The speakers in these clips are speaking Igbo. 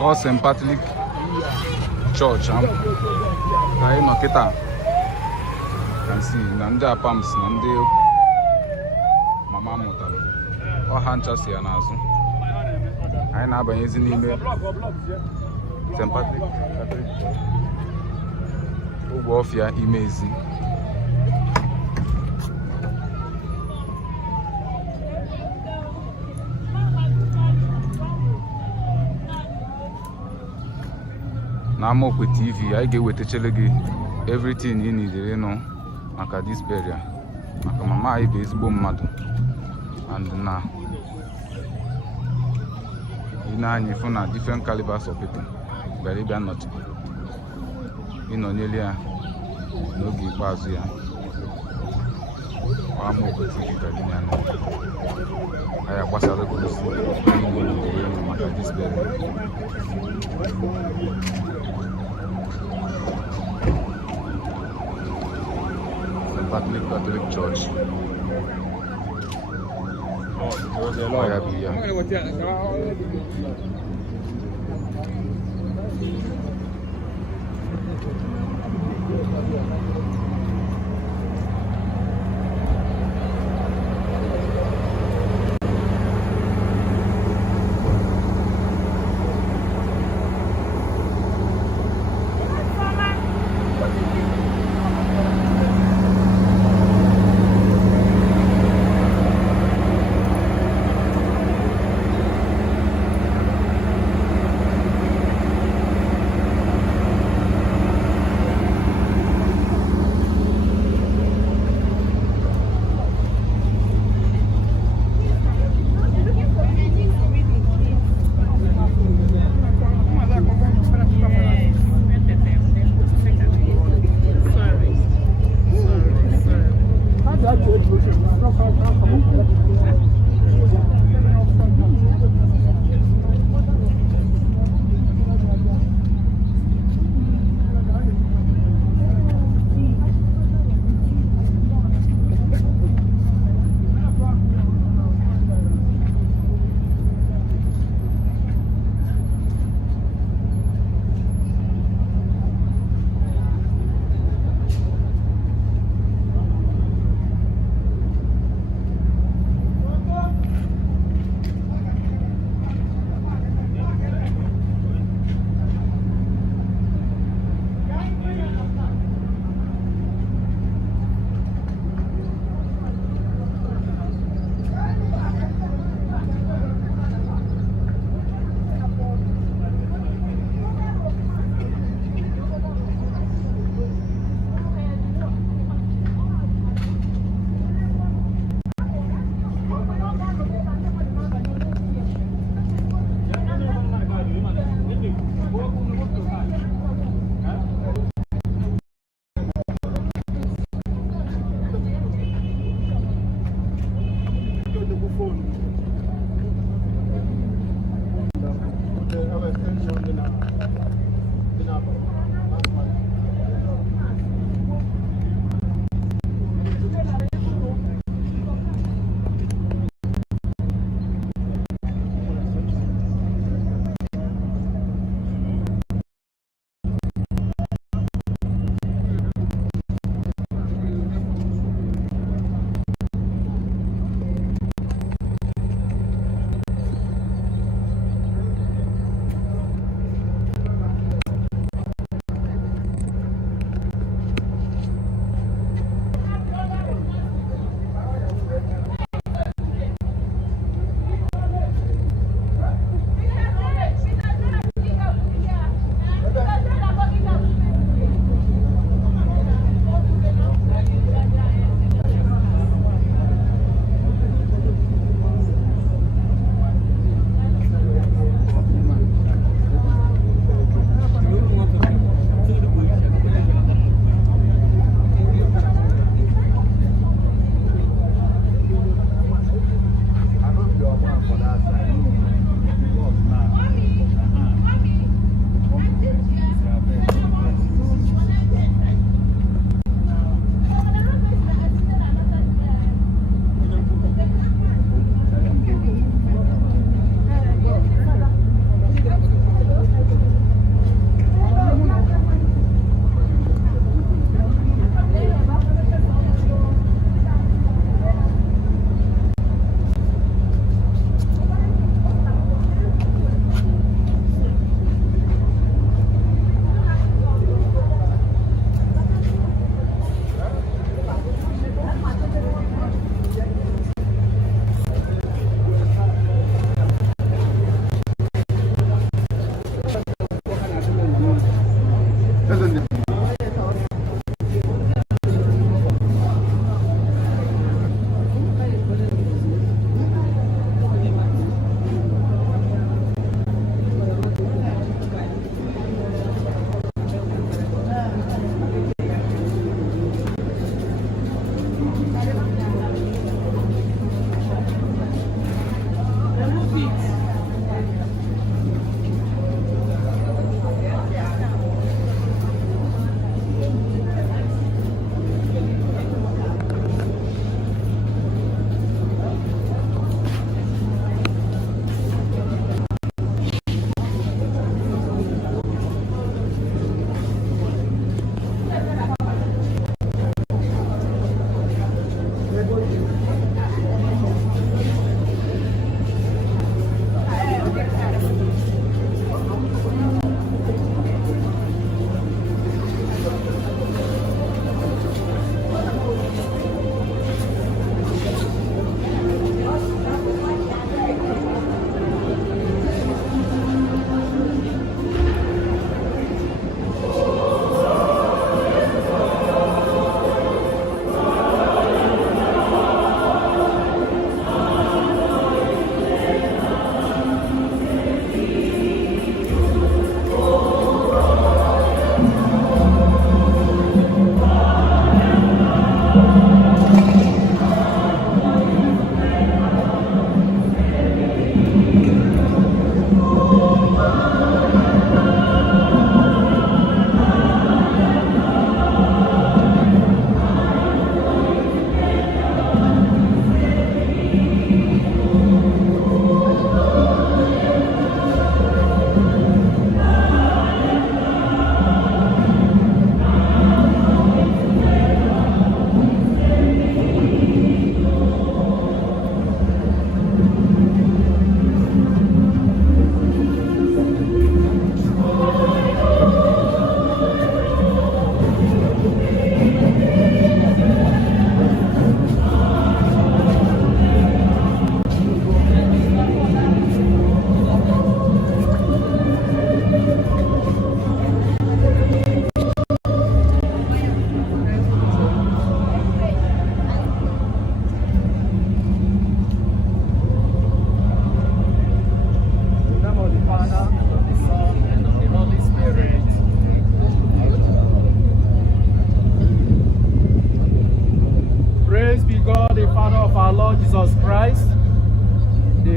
All St. Patrick Church. Anyị nọ kịta. Can see na ndị apams na ndị mama mụtara. Ọha ncha si ya n'azụ. Anyị na-abanyezi n'ime St. Patrick Church. Ụgwọ ọfịa ime ezi. Na Amaokwe TV anyị ga-ewetachele gị everything ị nidere ịnụ maka this burial. Maka mama anyị bụ ezigbo mmadụ and na anyị fụ na different calibers of people bịara ịbịa nnọchi ịnọ n'elu ya n'oge ikpeazụ ya. Amaokwe TV ka dị ya nọ anyị agbasara gị ozi maka this burial. Catholic Church.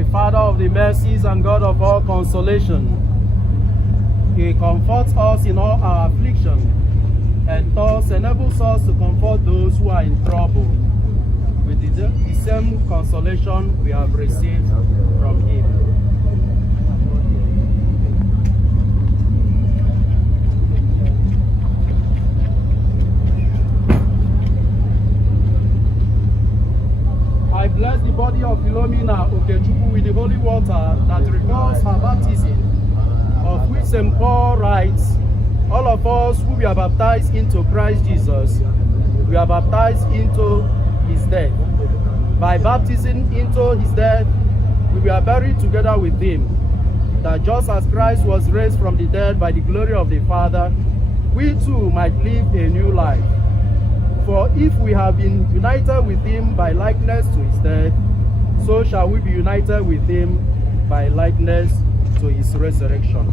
the Father of the mercies and God of all consolation. He comforts us in all our affliction, and thus enables us to comfort those who are in trouble with the same consolation we have received from him. I bless the body of Philomena Okechukwu with the holy water that recalls her baptism, of which St. Paul writes, all of us who were baptized into Christ Jesus, we are baptized into his death. By baptism into his death, we were buried together with him, that just as Christ was raised from the dead by the glory of the Father, we too might live a new life. For if we have been united with him by likeness to his death, so shall we be united with him by likeness to his resurrection.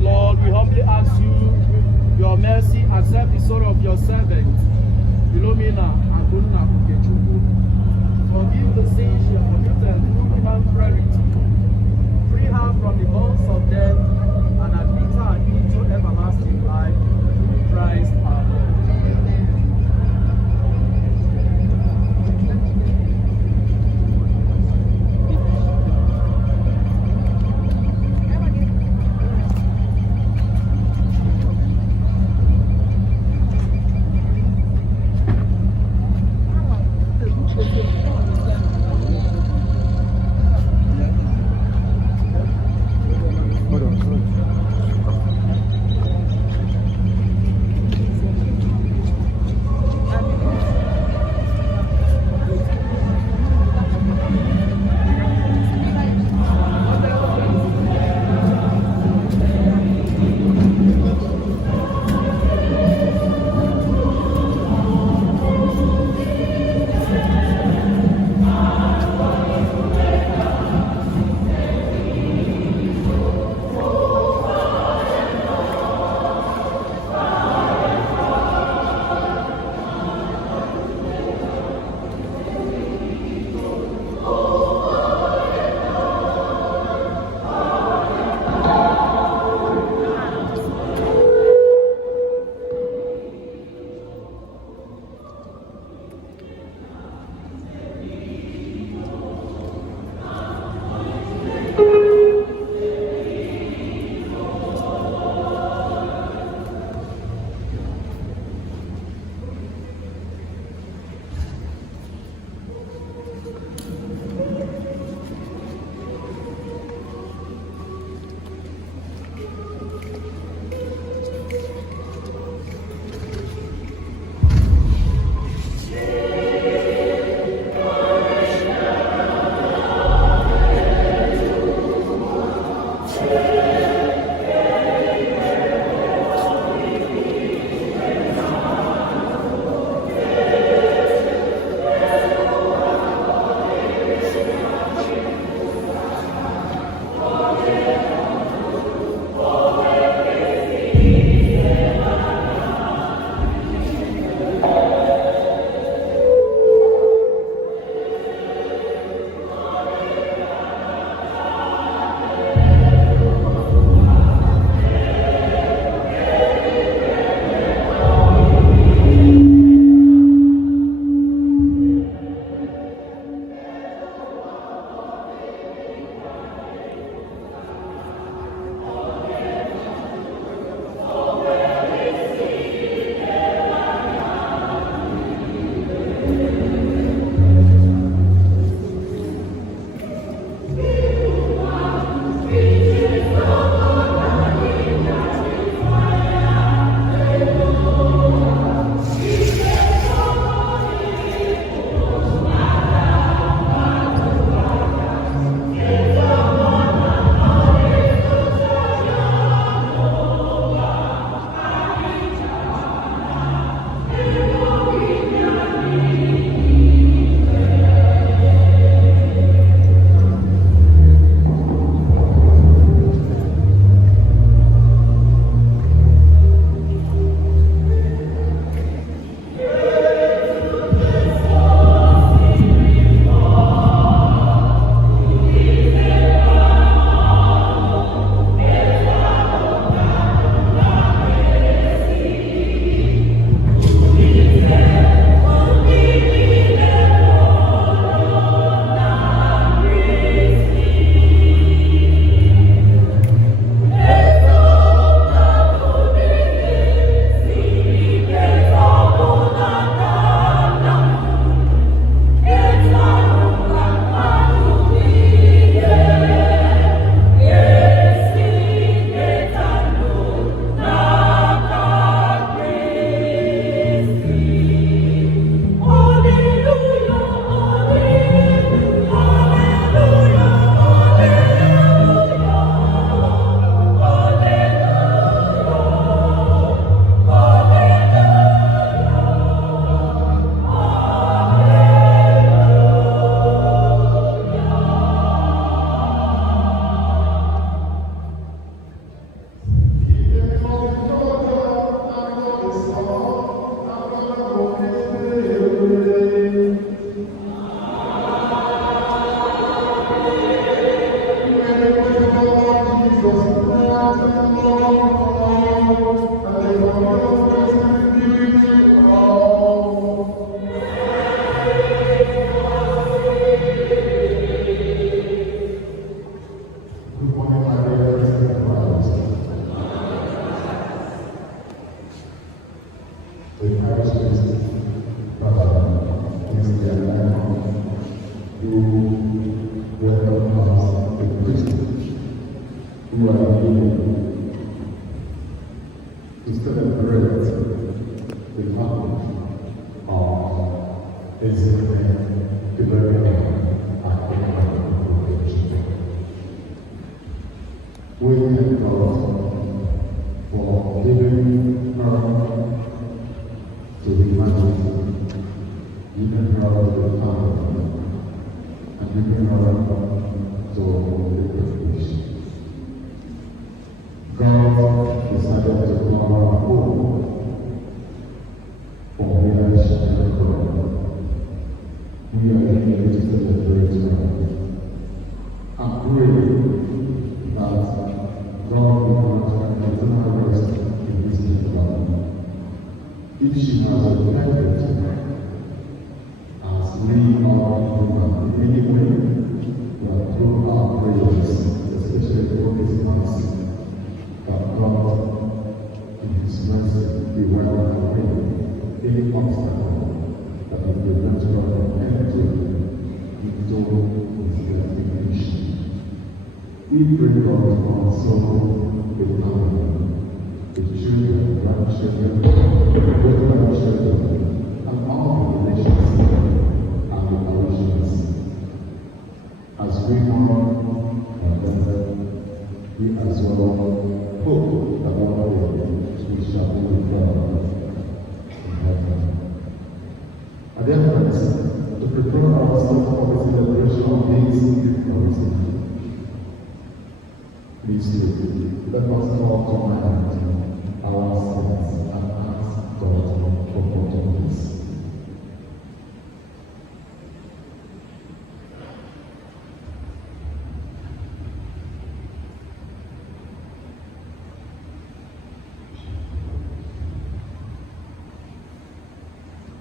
Lord, we humbly ask you, your mercy, accept the soul of your servant, Philomena Agunna Okechukwu. Forgive the sins she has committed through human frailty. Free her from the bonds of death and admit her into everlasting life through Christ our Lord.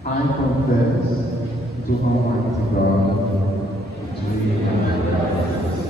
I confess to Almighty God, to you and my brothers,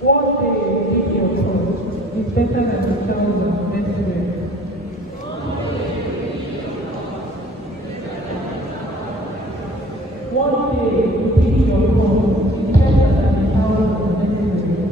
What day did your approach is better than 1,000 yesterday. What day you did your approach is better than 1,000 yesterday.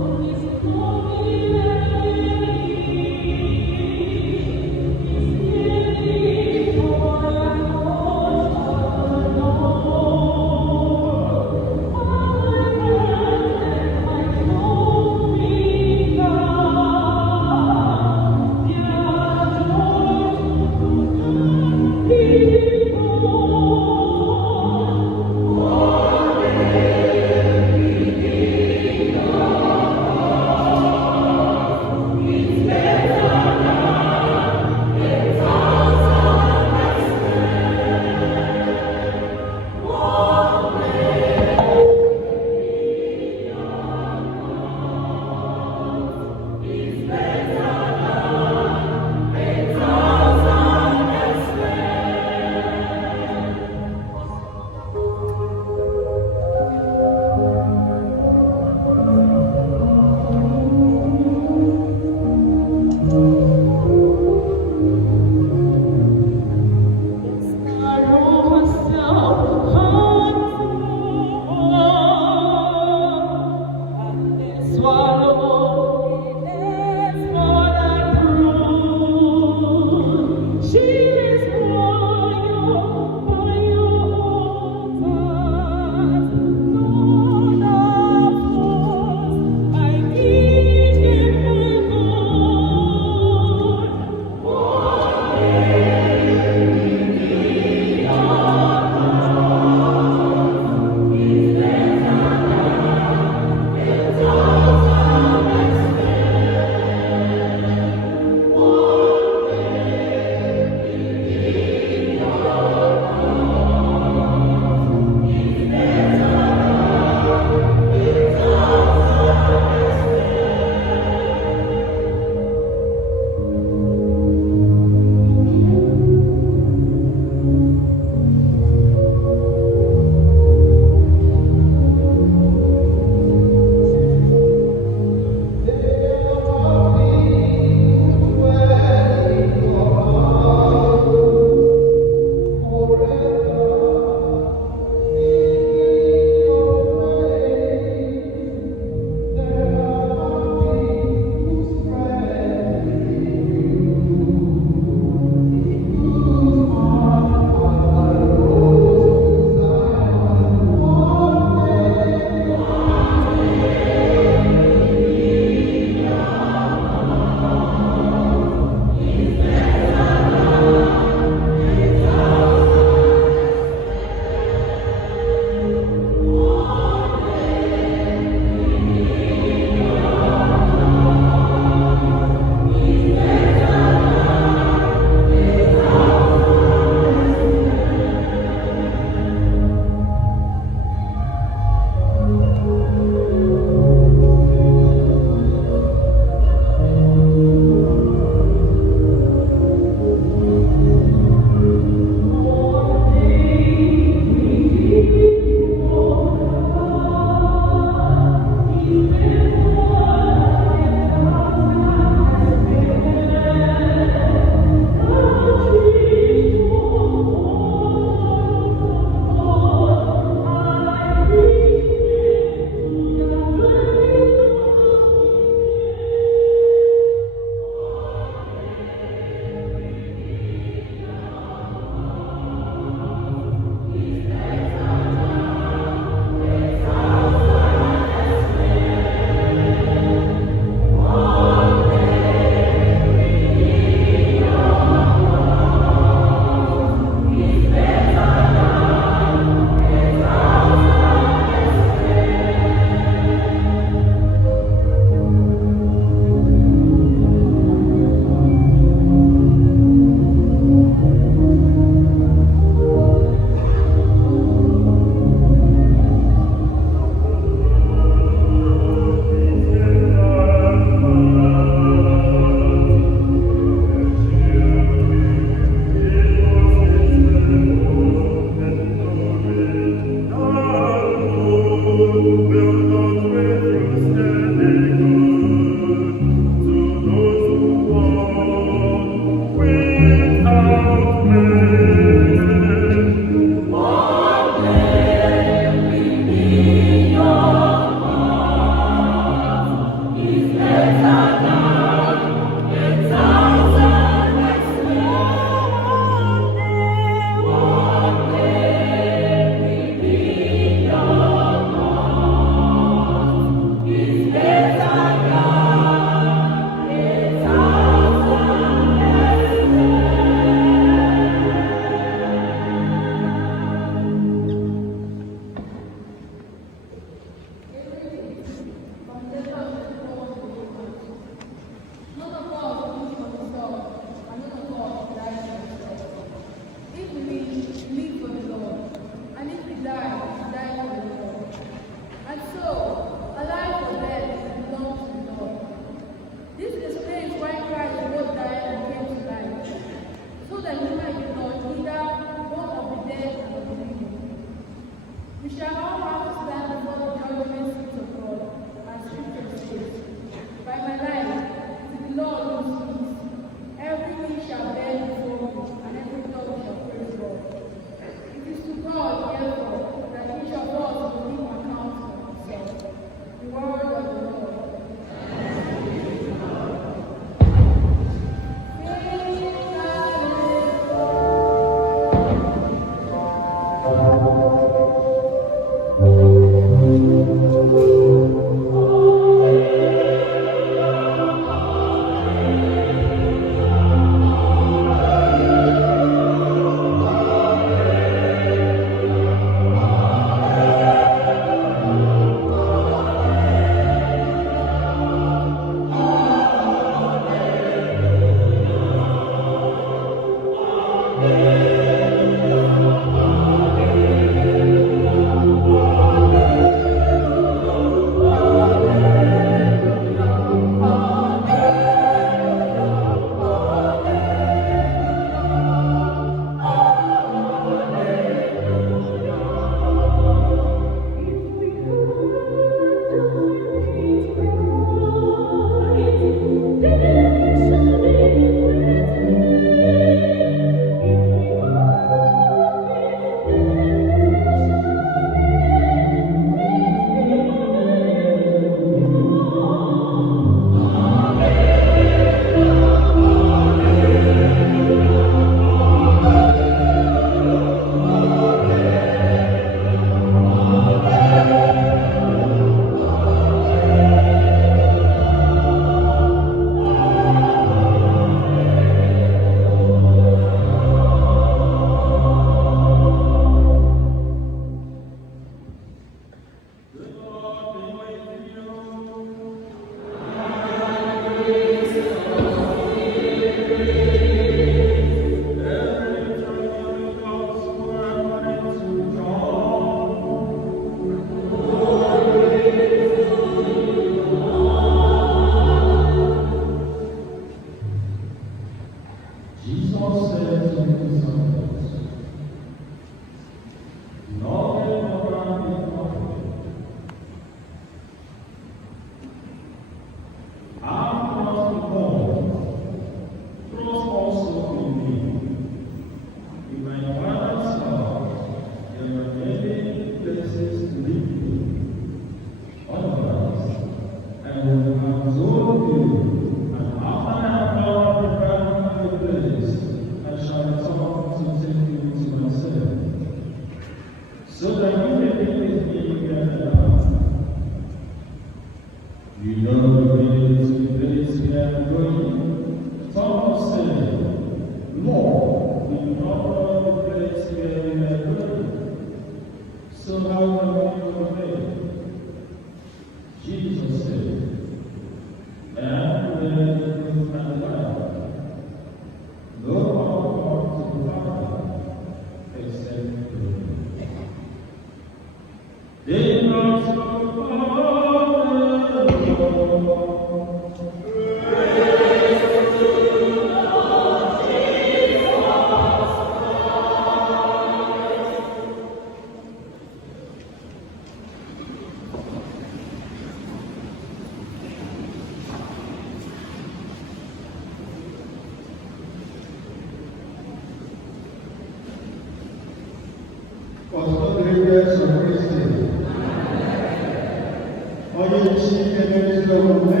onye isi ebe omume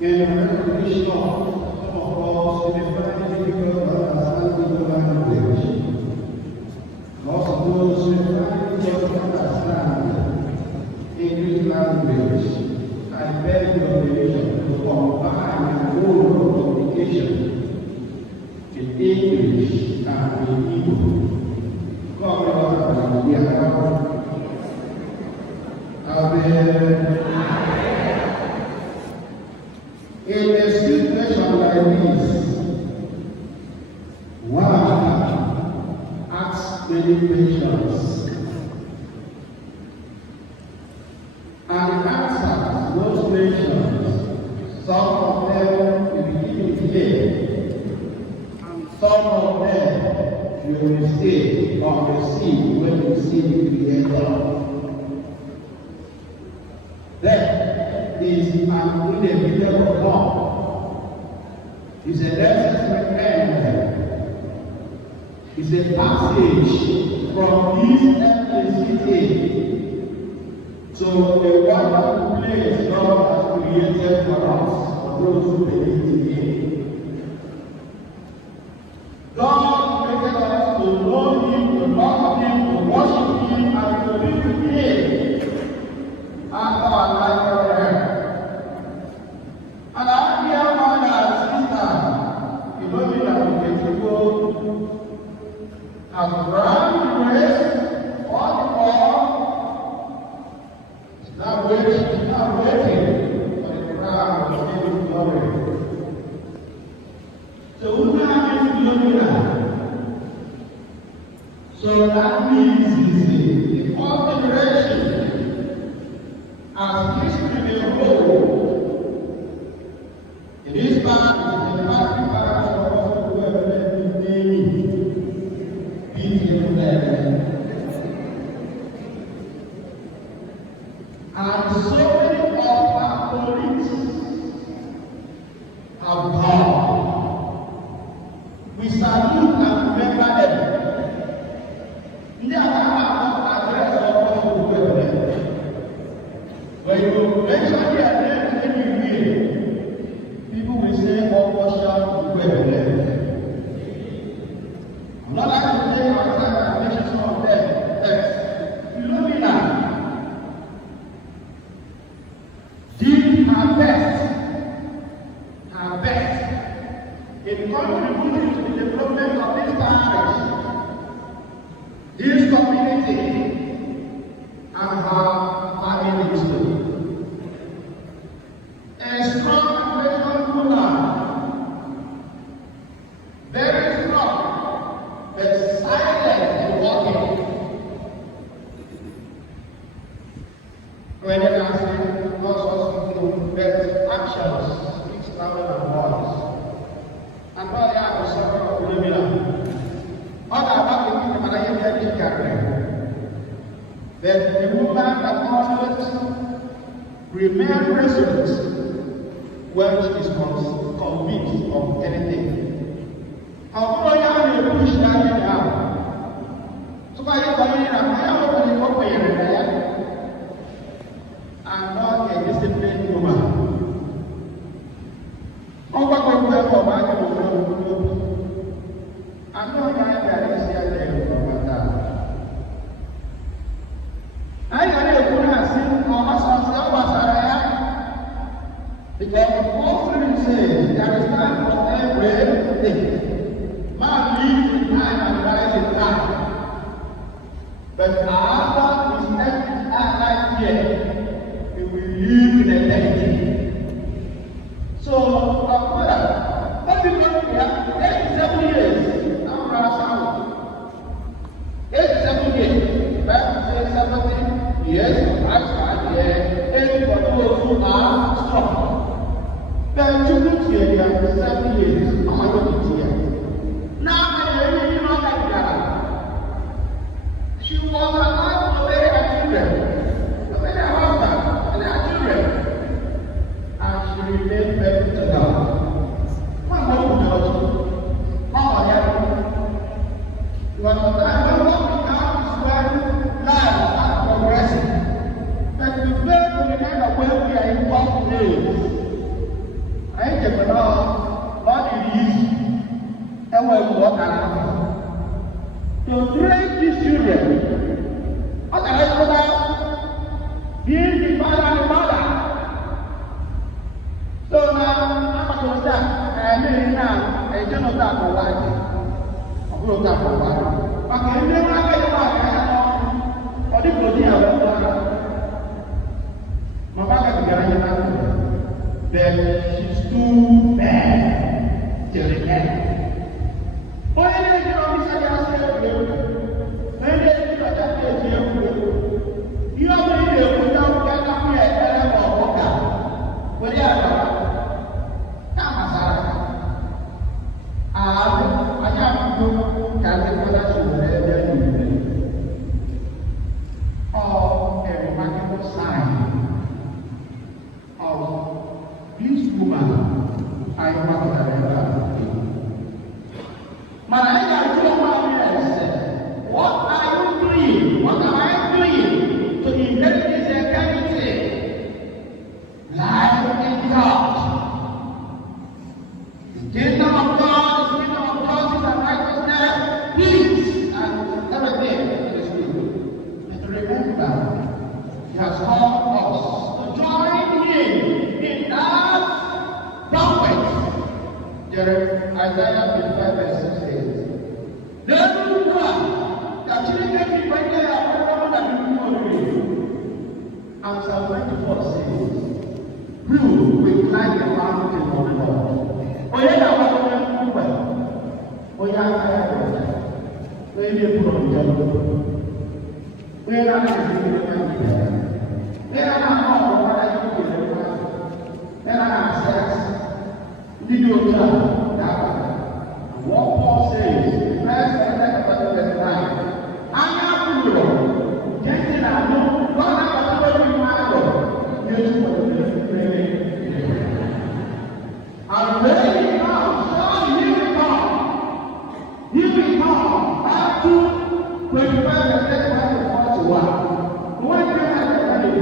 in recognition of us in a very difficult understanding language. Also those who find it to understand English language, I beg your permission to combine the whole of communication in English and in Igbo. Come on, we are in a situation like this, one asks many questions, and the answers to those questions, some of them will begin to hear, and some of them you will stay on the sea when you see the Creator. That is an inevitable law. It's a necessary end. It's a passage from this earthly city to a wonderful place God has created for us, for those who believe in Him. God created us to know Him, to love Him, to worship Him, and to live with Him after our life on earth. And our dear mother and sister, Philomena Okechukwu, has grand grace on the wall. She's now waiting for the crown of His glory. So who now is Philomena? So that means the fourth generation as history may roll. In this part, the past part of who have been named being there. And so many of our colleagues have gone. We salute and remember them. They are not address of who have been. When you mention their name anywhere, people will say, "Oh, worship the way." I'm not going to take our time and mention some of them. But Philomena did her best in contributing to the development of this parish, this community, and her family too. A strong and faithful woman, very strong, but silent in walking. When you can say, not something, but actions speaks louder than words. And while I have a servant of Philomena, all about the people that I have to carry. That the woman that always remains resolute when she is convinced of anything. Although you have a push that you have, so by your body, I am opening up your area and not a disciplined woman. I'm not going to go back to the I'm not going to say that from that. I got a good answer for myself, because the first thing says there is time for everything. Man lives in time and dies in time. But after his days. I get it all, not easy. And when what to train these children, what I put out, being the father and the mother. So now, I'm going to start. I mean, now, I don't know that for life. I'm going to start for life. But I never get it back. I don't know my mother began then she's too bad till the end. Why did you know this? When did you know that you are going to put down that up here and walk out? What do you have? I have to carry the of a remarkable sign of this woman I want to remember. Malaika what are you doing? What am I doing to inherit this eternity? Life in God. The kingdom of God, the kingdom of justice and righteousness, peace and everything is good. But remember, He has called us to join Him in that prophet. Isaiah 55 verse 6 says, and Psalm 24 says, "Blue will climb the mountain of God." Oh yeah, oh yeah, we need to put on the we are not going to do it. They are not all what I do with them. They are not sex. Video job. What Paul says, verse 9. I am you. Getting out. What I am doing now. You I'm ready now. So here we come. Here we come. Back to 25 and 1. What can I do?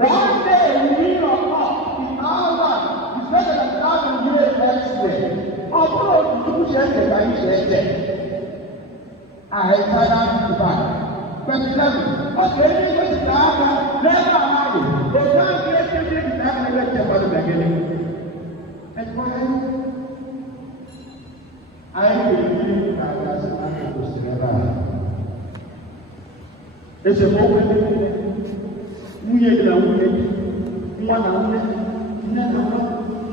One day we will not in our life is better than 1,000 years next day. Although you share the life share, I cannot divide. But what really was that? Never have it. The time created is never let them the beginning. And for him, I believe that that's a matter of together. It's a moment. Munye na munye, mwana munye, nena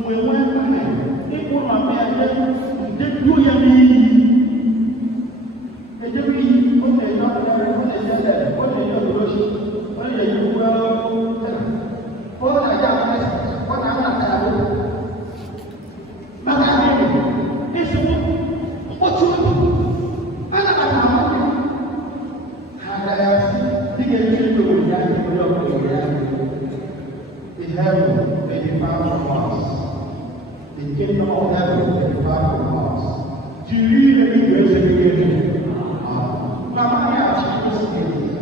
mwewe mwana, ipo na mea yetu, ndetu ya mii. Ejebi, ote ya jere, ote ya uroshi, ote ya yuwa, ote ya mwana, ote ya mwana. Maka nini, isi otu, ana mwana. Hada ya si, dige yuwa ya in heaven may be found from us. The kingdom of heaven may be found from us. Do you really grace and beginning? Mama, I ask you this.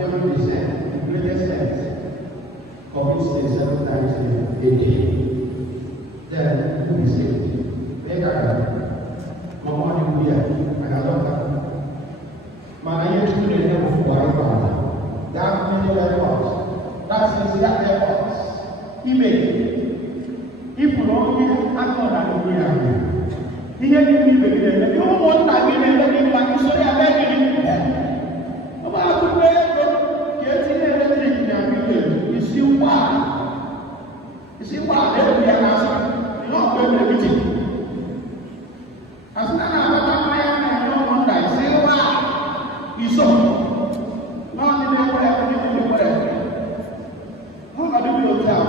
7%, the greatest sense, commits 7 times a day. Then who is it? They can come on in here and I don't know. My years to the level of Guaribana. That many efforts. That's his efforts. He made. If you don't get another than he had to be beginning. You won't have been anything like you say, I beg you. About the way getting everything in you see why? You see why they will be an answer. You're not going to everything. As long as I don't want that, say why? You saw. Not in the way I put it in the way. How are you going to tell?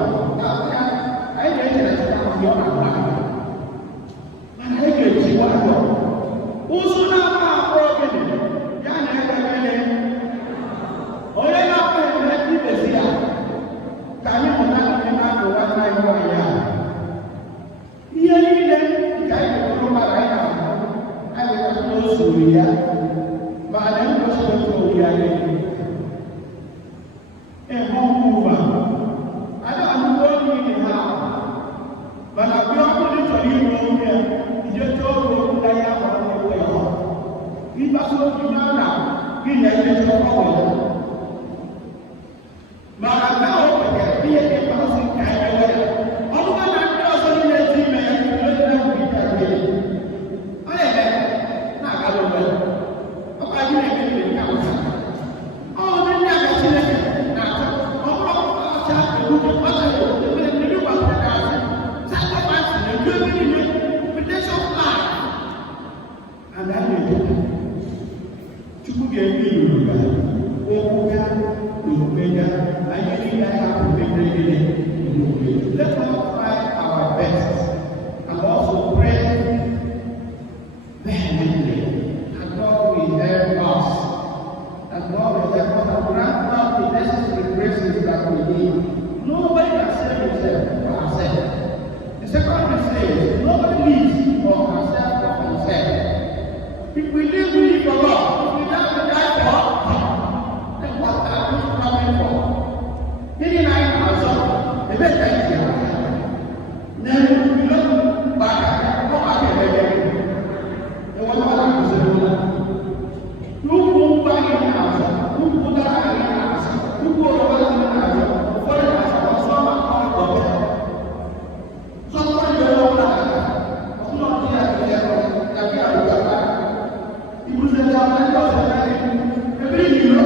I get it as a man of life. But I've been able to leave here. You just told me that I am on the way home. He was looking now. He never told me. But I now get here and pass it kind of way. All my life, I was in the team and I don't be that way. I am not a little bit. I didn't even come. Oh, then I got it. Now, I'm not going to let us try our best and also pray vehemently that God will help us, that God will help us and grant us the necessary graces that we need. Nobody can save himself for ourselves. The second says, nobody lives for herself or himself. If we live for God, if we die for God, then what are we coming for? Maybe the best idea. Then we look back, go back again. And what about the who move back in the house? Who put that in the house? Who go over in the house? What is that? Someone called the someone you know that. Someone here that we are looking at. He was the government of the every year.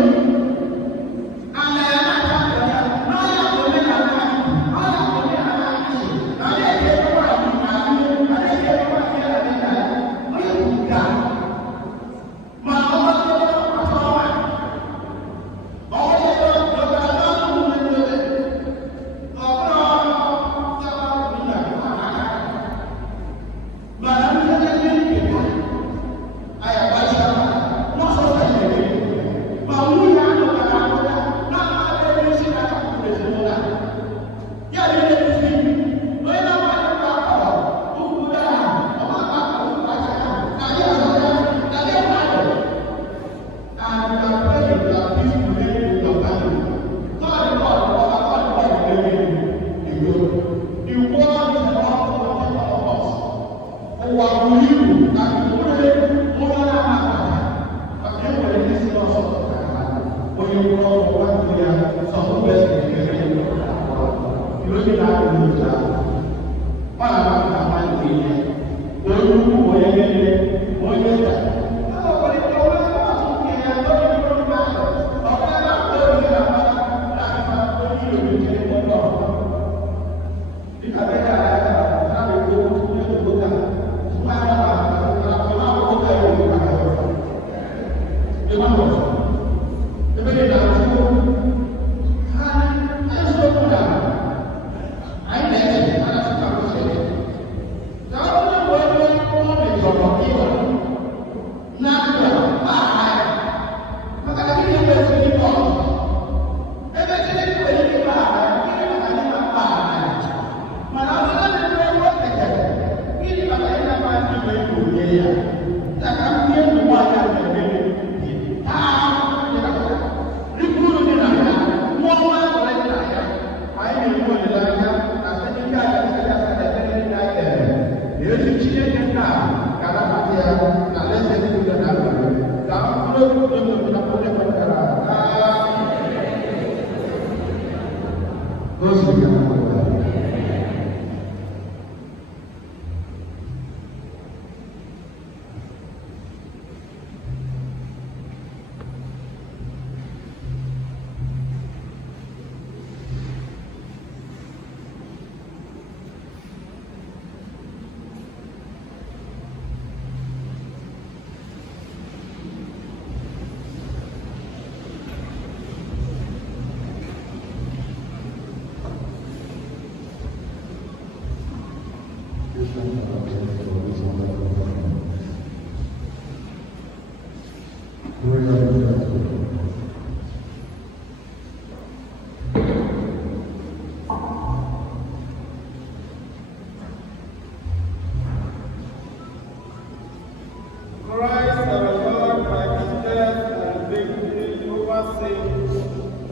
Christ our Lord, by his death and victory over sin,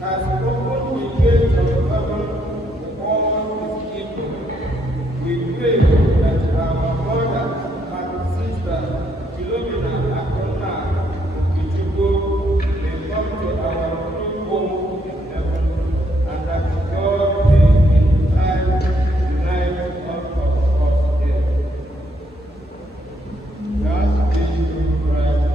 has opened the gates of heaven to all his people. We pray that our mother and sister, Philomena Akona Ijugo, may come to our new home in heaven, and that God may in time unite all of us here. God be with Christ.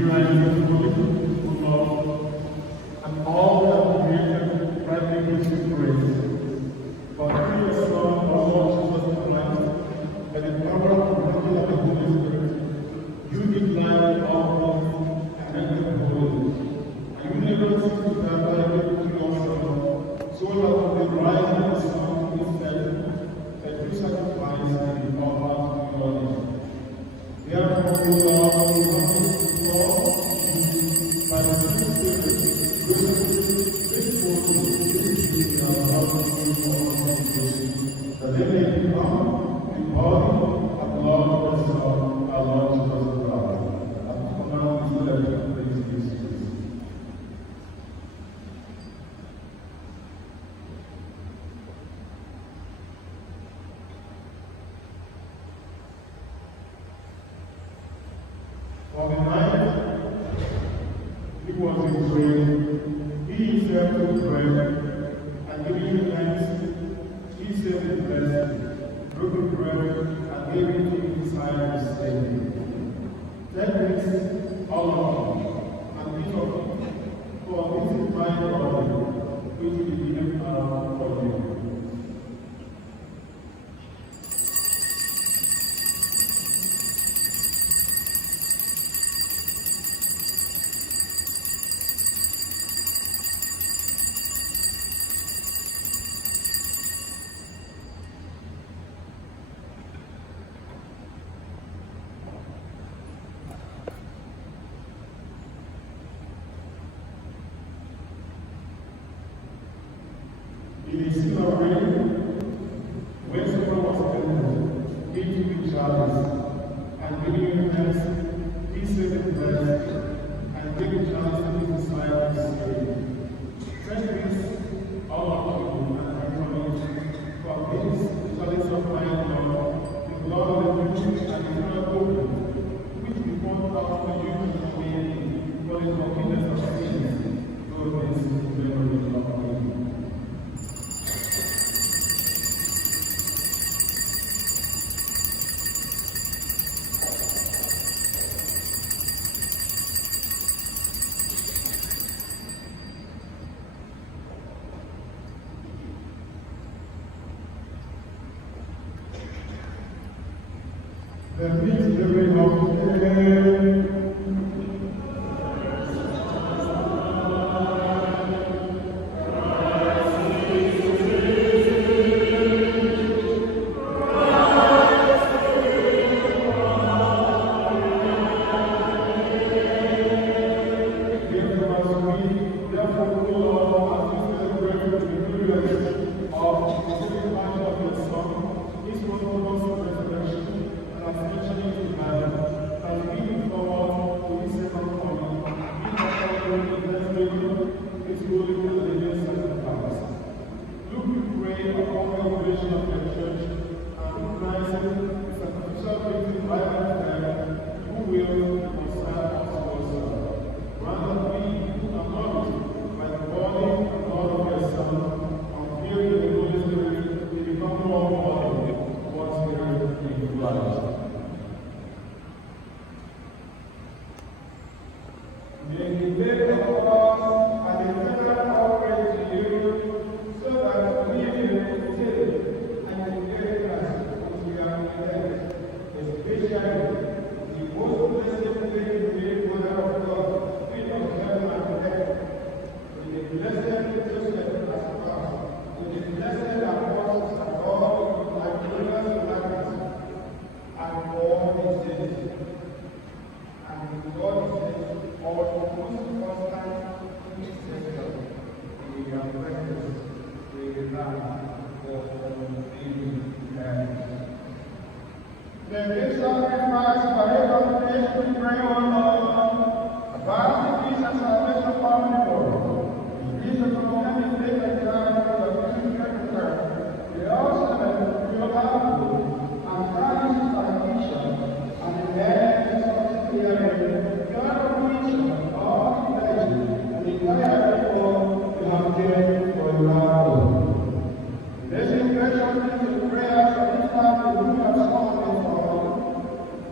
You are beautiful, good Lord, and all that created rightly gives you praise. For through your Son, our Lord Jesus Christ, by the power of the working of the Holy Spirit, you give life to all things and make them holy. And you never cease to gather to your Son, so that with the rising of the sun is set, that you sacrifice and be offered to your name. Therefore, O Lord, we want to call by the Holy Spirit, this body, in our hearts that they may become the body and blood of the Son, our Lord Jesus Christ. And now we celebrate this mystery. On the night he was betrayed, he himself took bread, and giving thanks, he said in blessed, broke the bread, and gave it to his disciples, saying, "Take this, all of you, and eat of it, for this is my body, which will be given out for you." In the season of rain, when someone was tempted, he took the chalice, and giving thanks, he said it blessed, and gave the chalice to his disciples, saying, "Take this, all of you, and drink from it, for this is the chalice of my blood, the blood of the new and eternal covenant, which we pour out for you in the name for the forgiveness of sins. Do this in memory of me." The mystery of faith.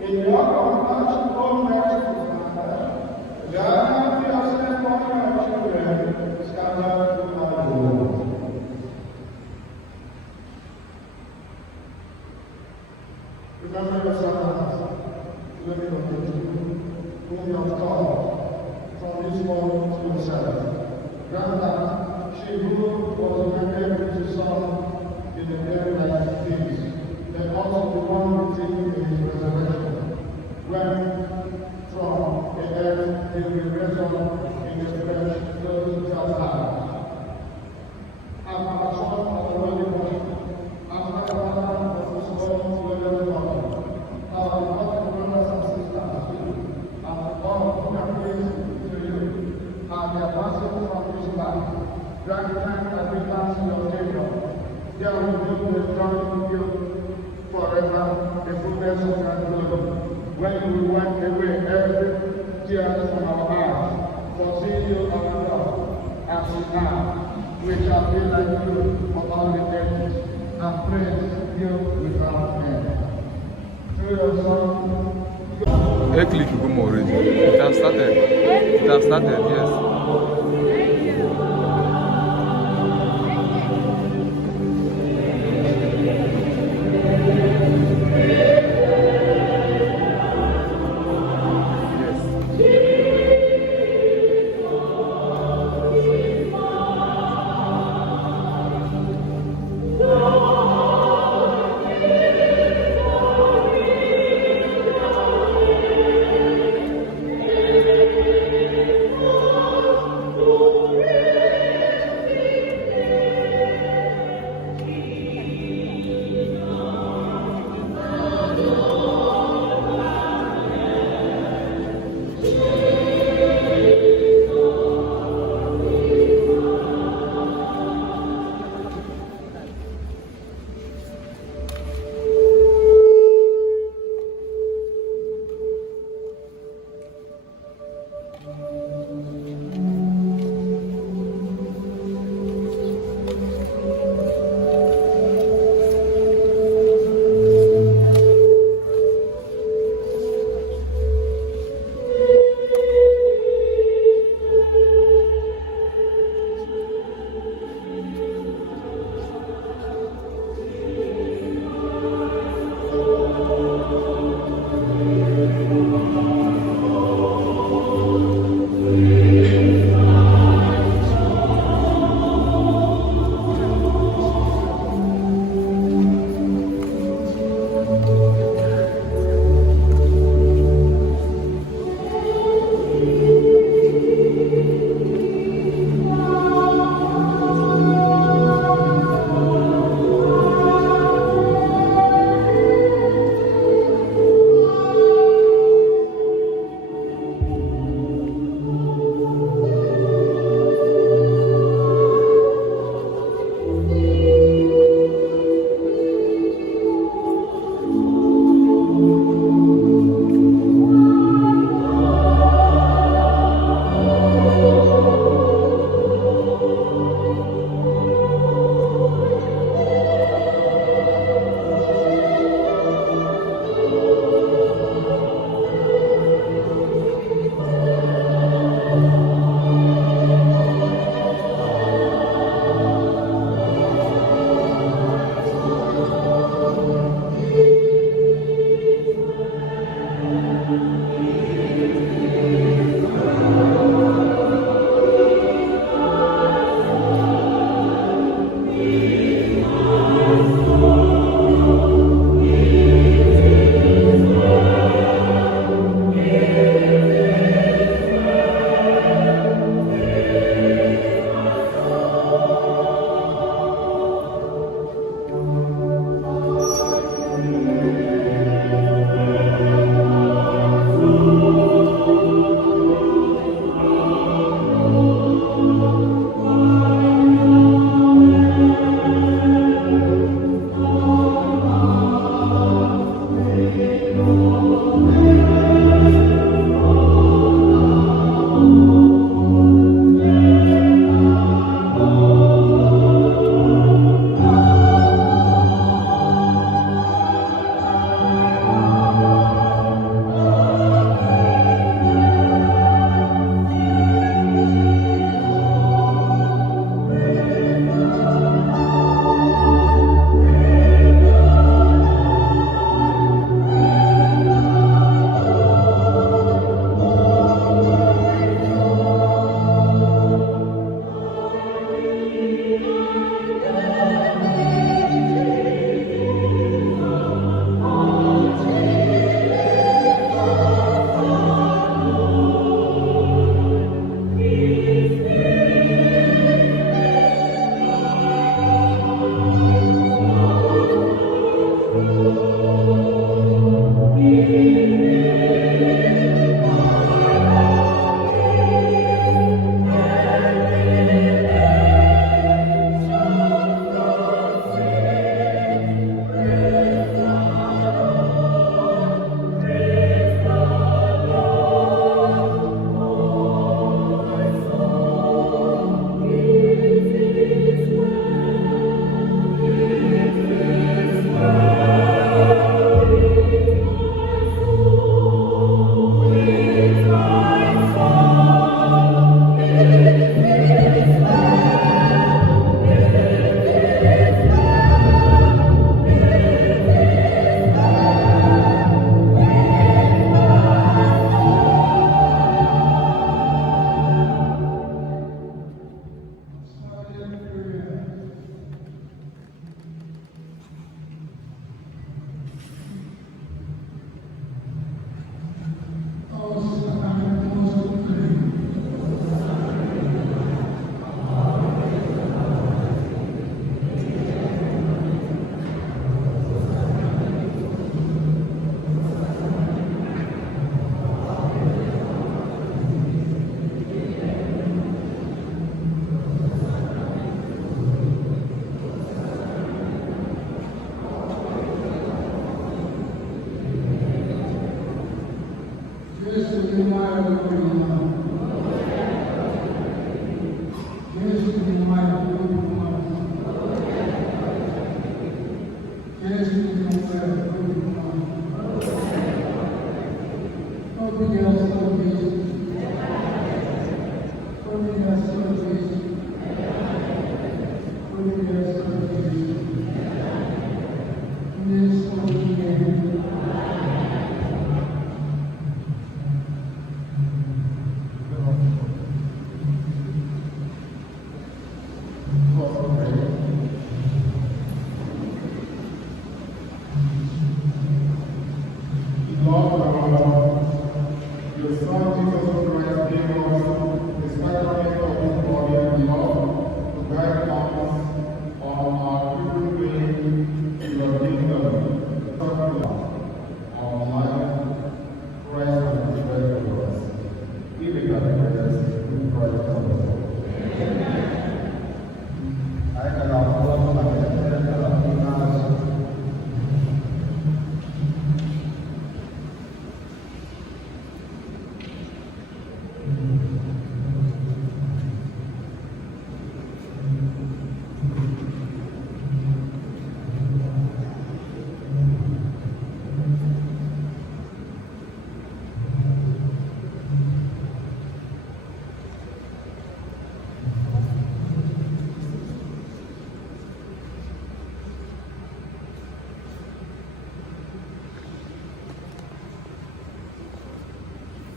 In your compassion, O merciful Father, Philomena Okechukwu, whom you have called from this world to yourself. Grant that she who was commanded to serve in the very last days, may also be one with him in his resurrection, when from the earth he will resurrect in the flesh those who shall die. As our son of the Holy Ghost, as my father of his Lord, glorious body, our beloved brothers and sisters, and all who are praised to you, and the ambassador from his life, grant time and return to your kingdom. There will be the joy with you forever, the fullness of your glory, when you will wipe away every tear from our eyes, for seeing you our God, as we are. We shall be like you for all the ages, and praise you without end. Through your Son, Hey, click you go already. It has started. It has started, yes.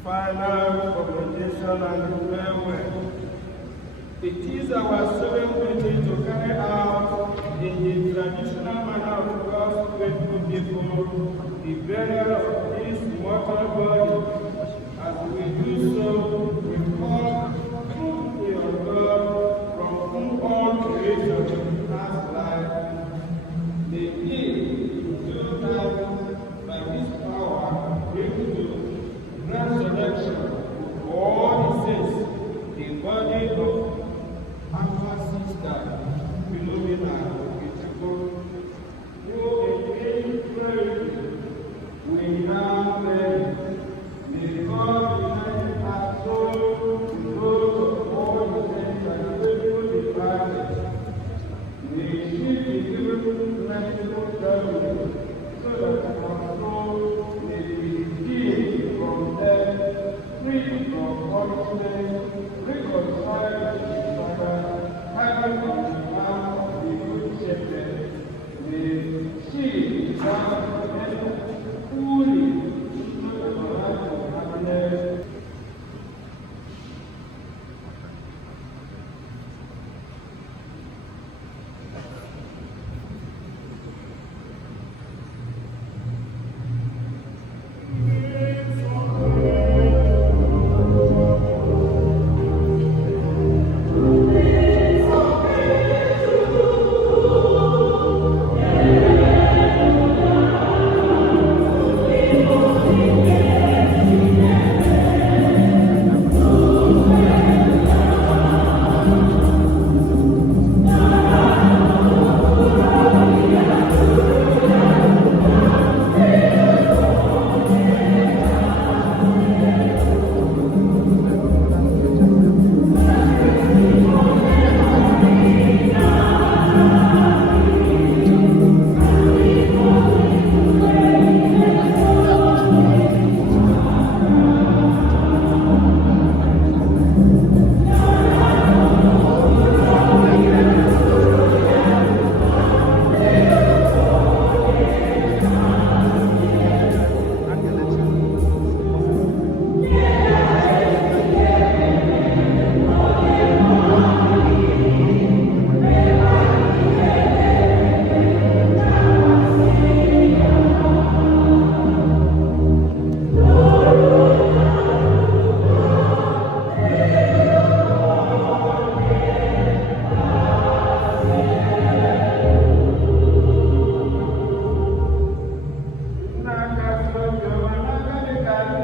Final commendation and farewell. It is our solemn duty to carry out in the traditional manner of God's faithful people the burial of this mortal body. As we do so, we call truly on God from whom all creation has life. May He do that by His power bring to resurrection for all His saints the body of our sister Philomena Okechukwu, who in prayer we now pray. May God unite our soul to those of all the saints and faithful departed. May she be given merciful family, so that our soul may be redeemed from death, free from punishment, reconciled with the Father, having on the arm of the Good Shepherd. May she become fully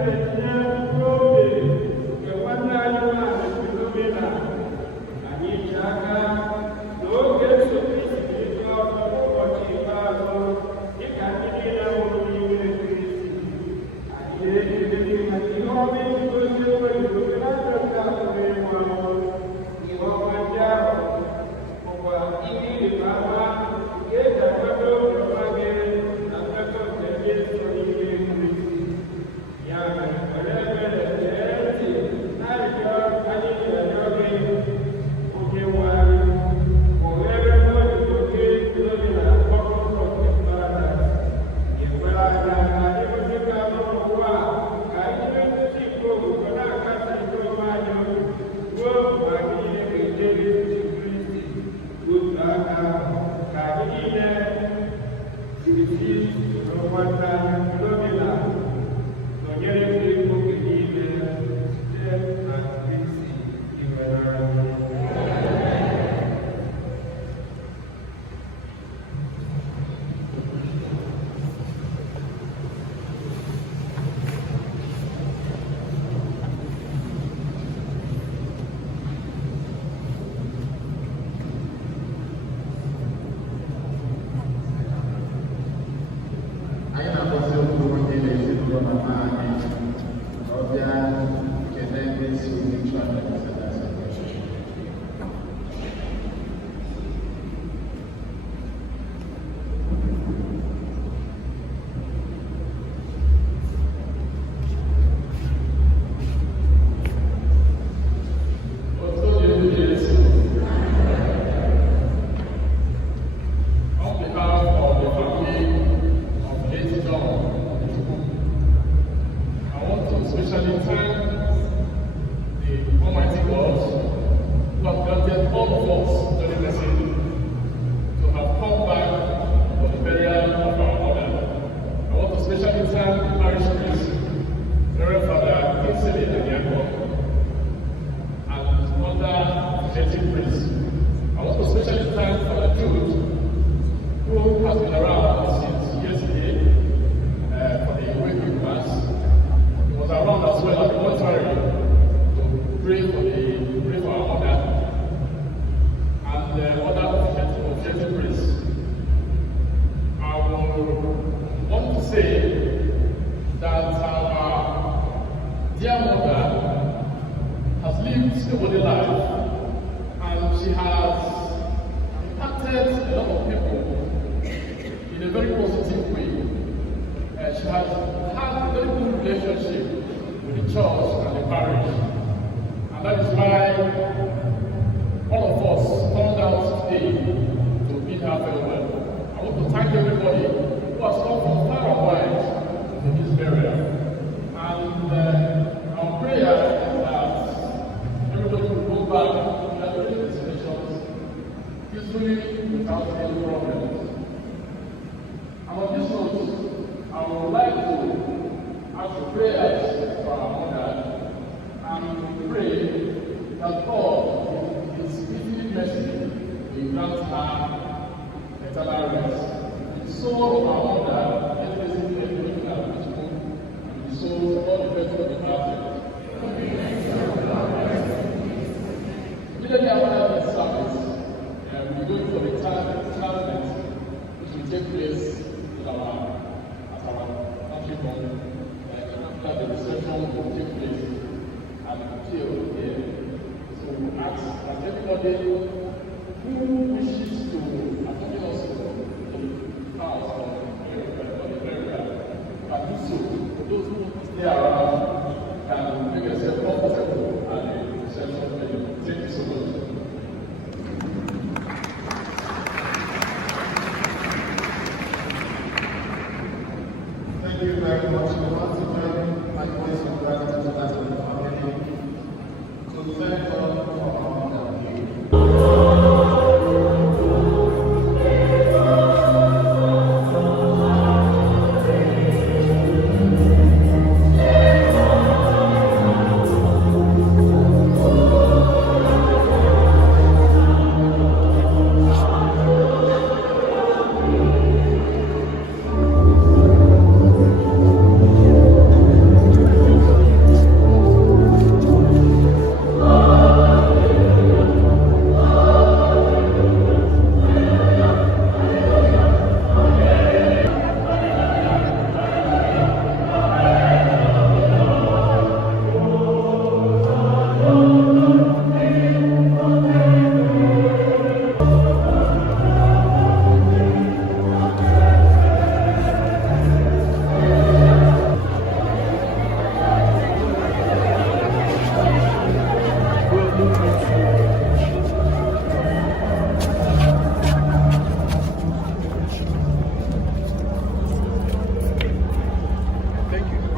Thank you.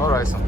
All right, sir.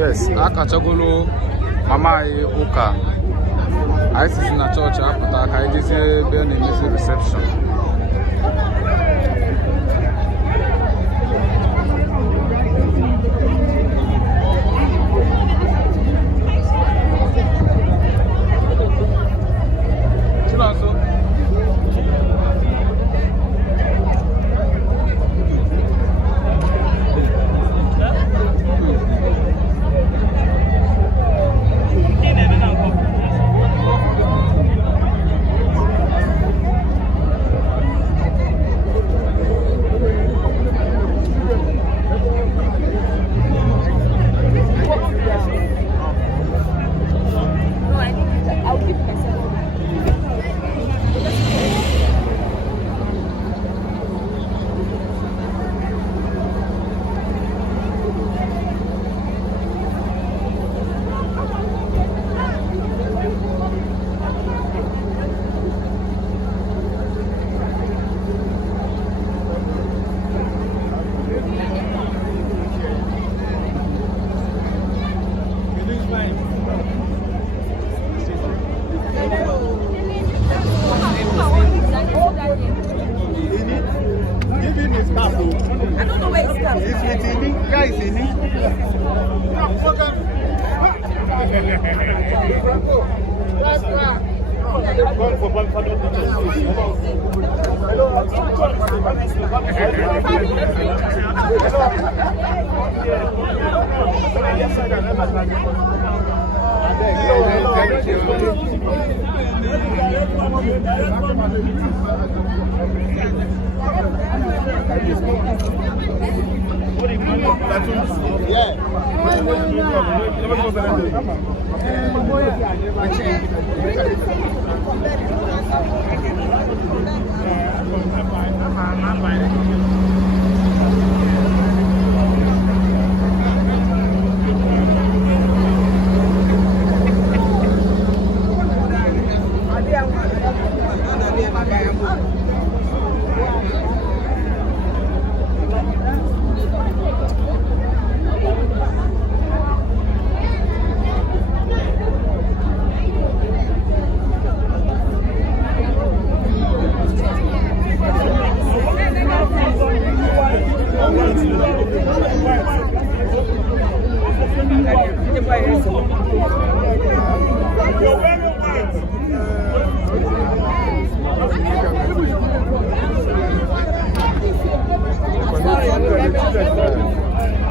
Yes, akachagolo mama anyị ụka anyị sizi na chọọchị apụta ka anyị jezie ebe a na-emezi reception.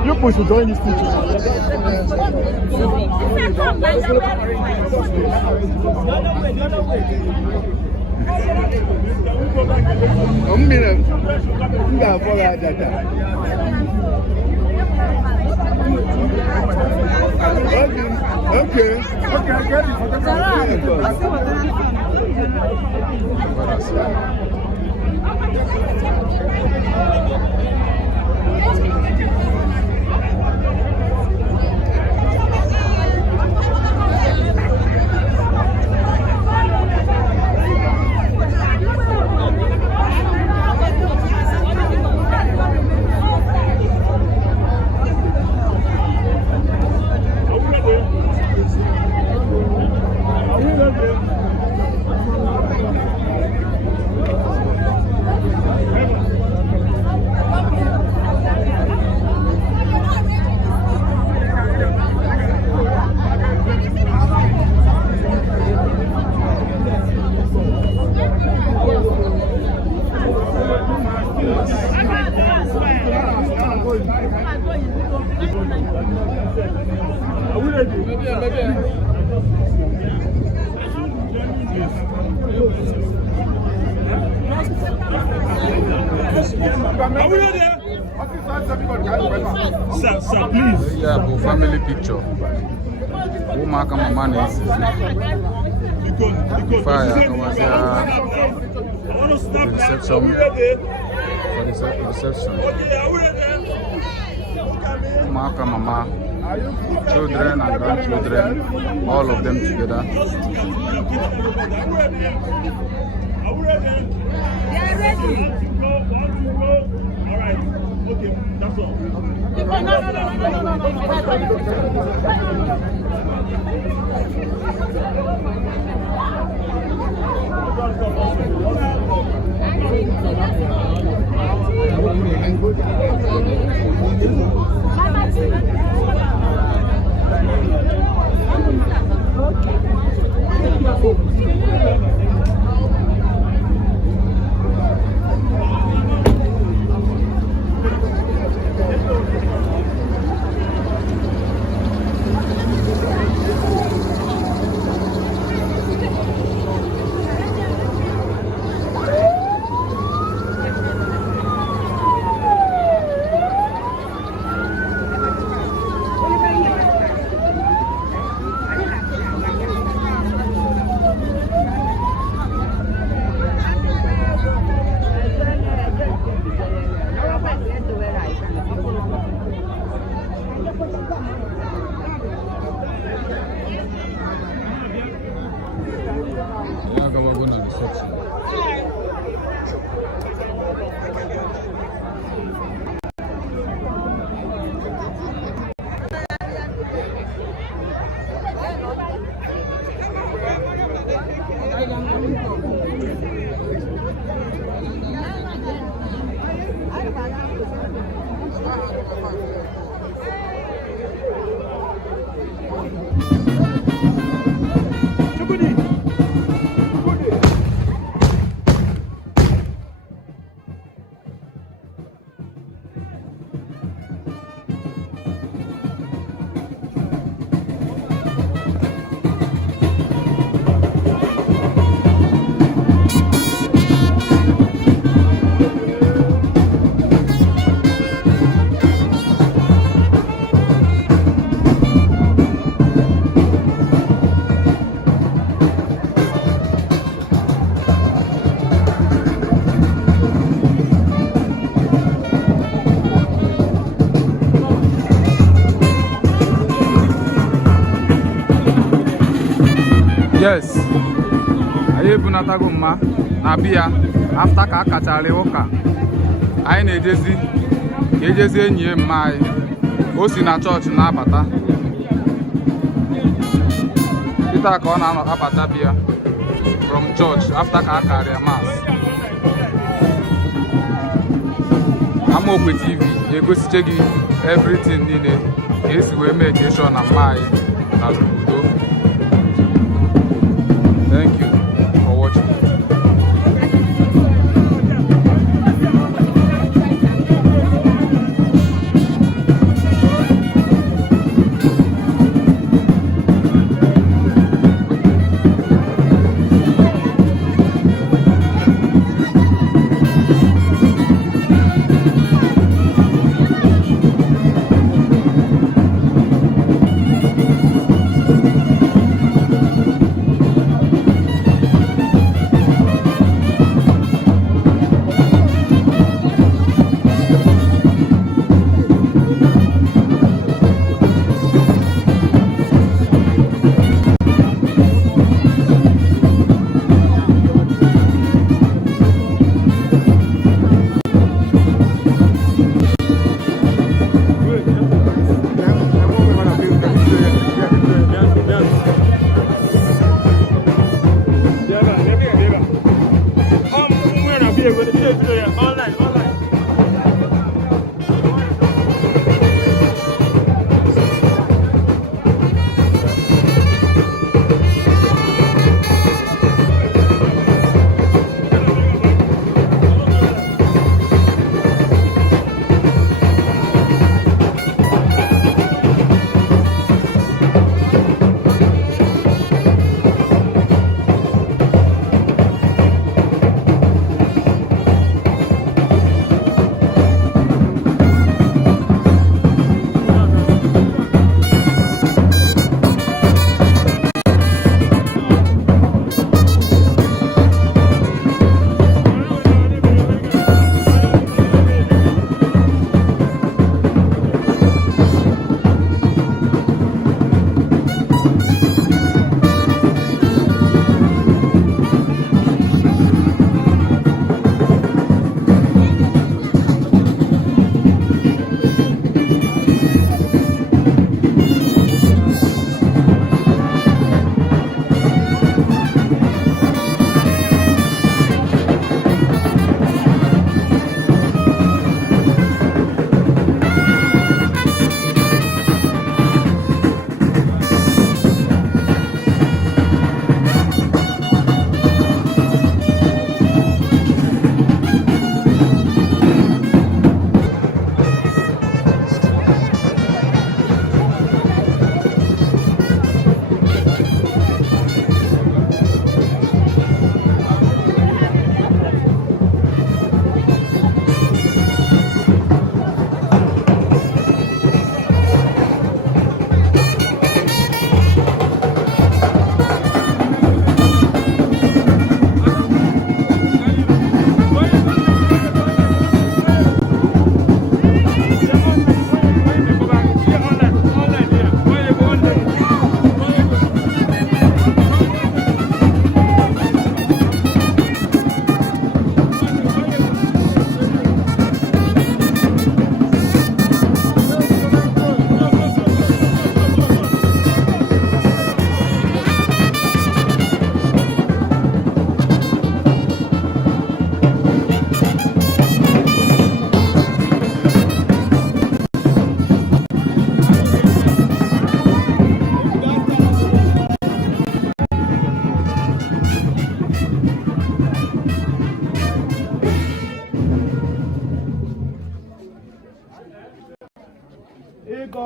You push to join this teaching. Okay, I get Sir, please. Yeah, but family picture. Ụmụaka mama na-esi. Fire was the reception. For the reception. Ụmụaka mama, children and grandchildren, all of them together. They are ready. All right. Okay, that's all. Yes, anyị ebunatago mma na biya afta ka akachara ụka anyị na-ejezi ka ejezi enyi mma anyị o si na chọọchị na-abata Peter ka ọ na-abata biya from church after ka akarịa mass. Amaokwe TV ga-egosiche gị everything niile ka esi wee mee ka ịchọ na mma anyị na udo. Thank you for watching.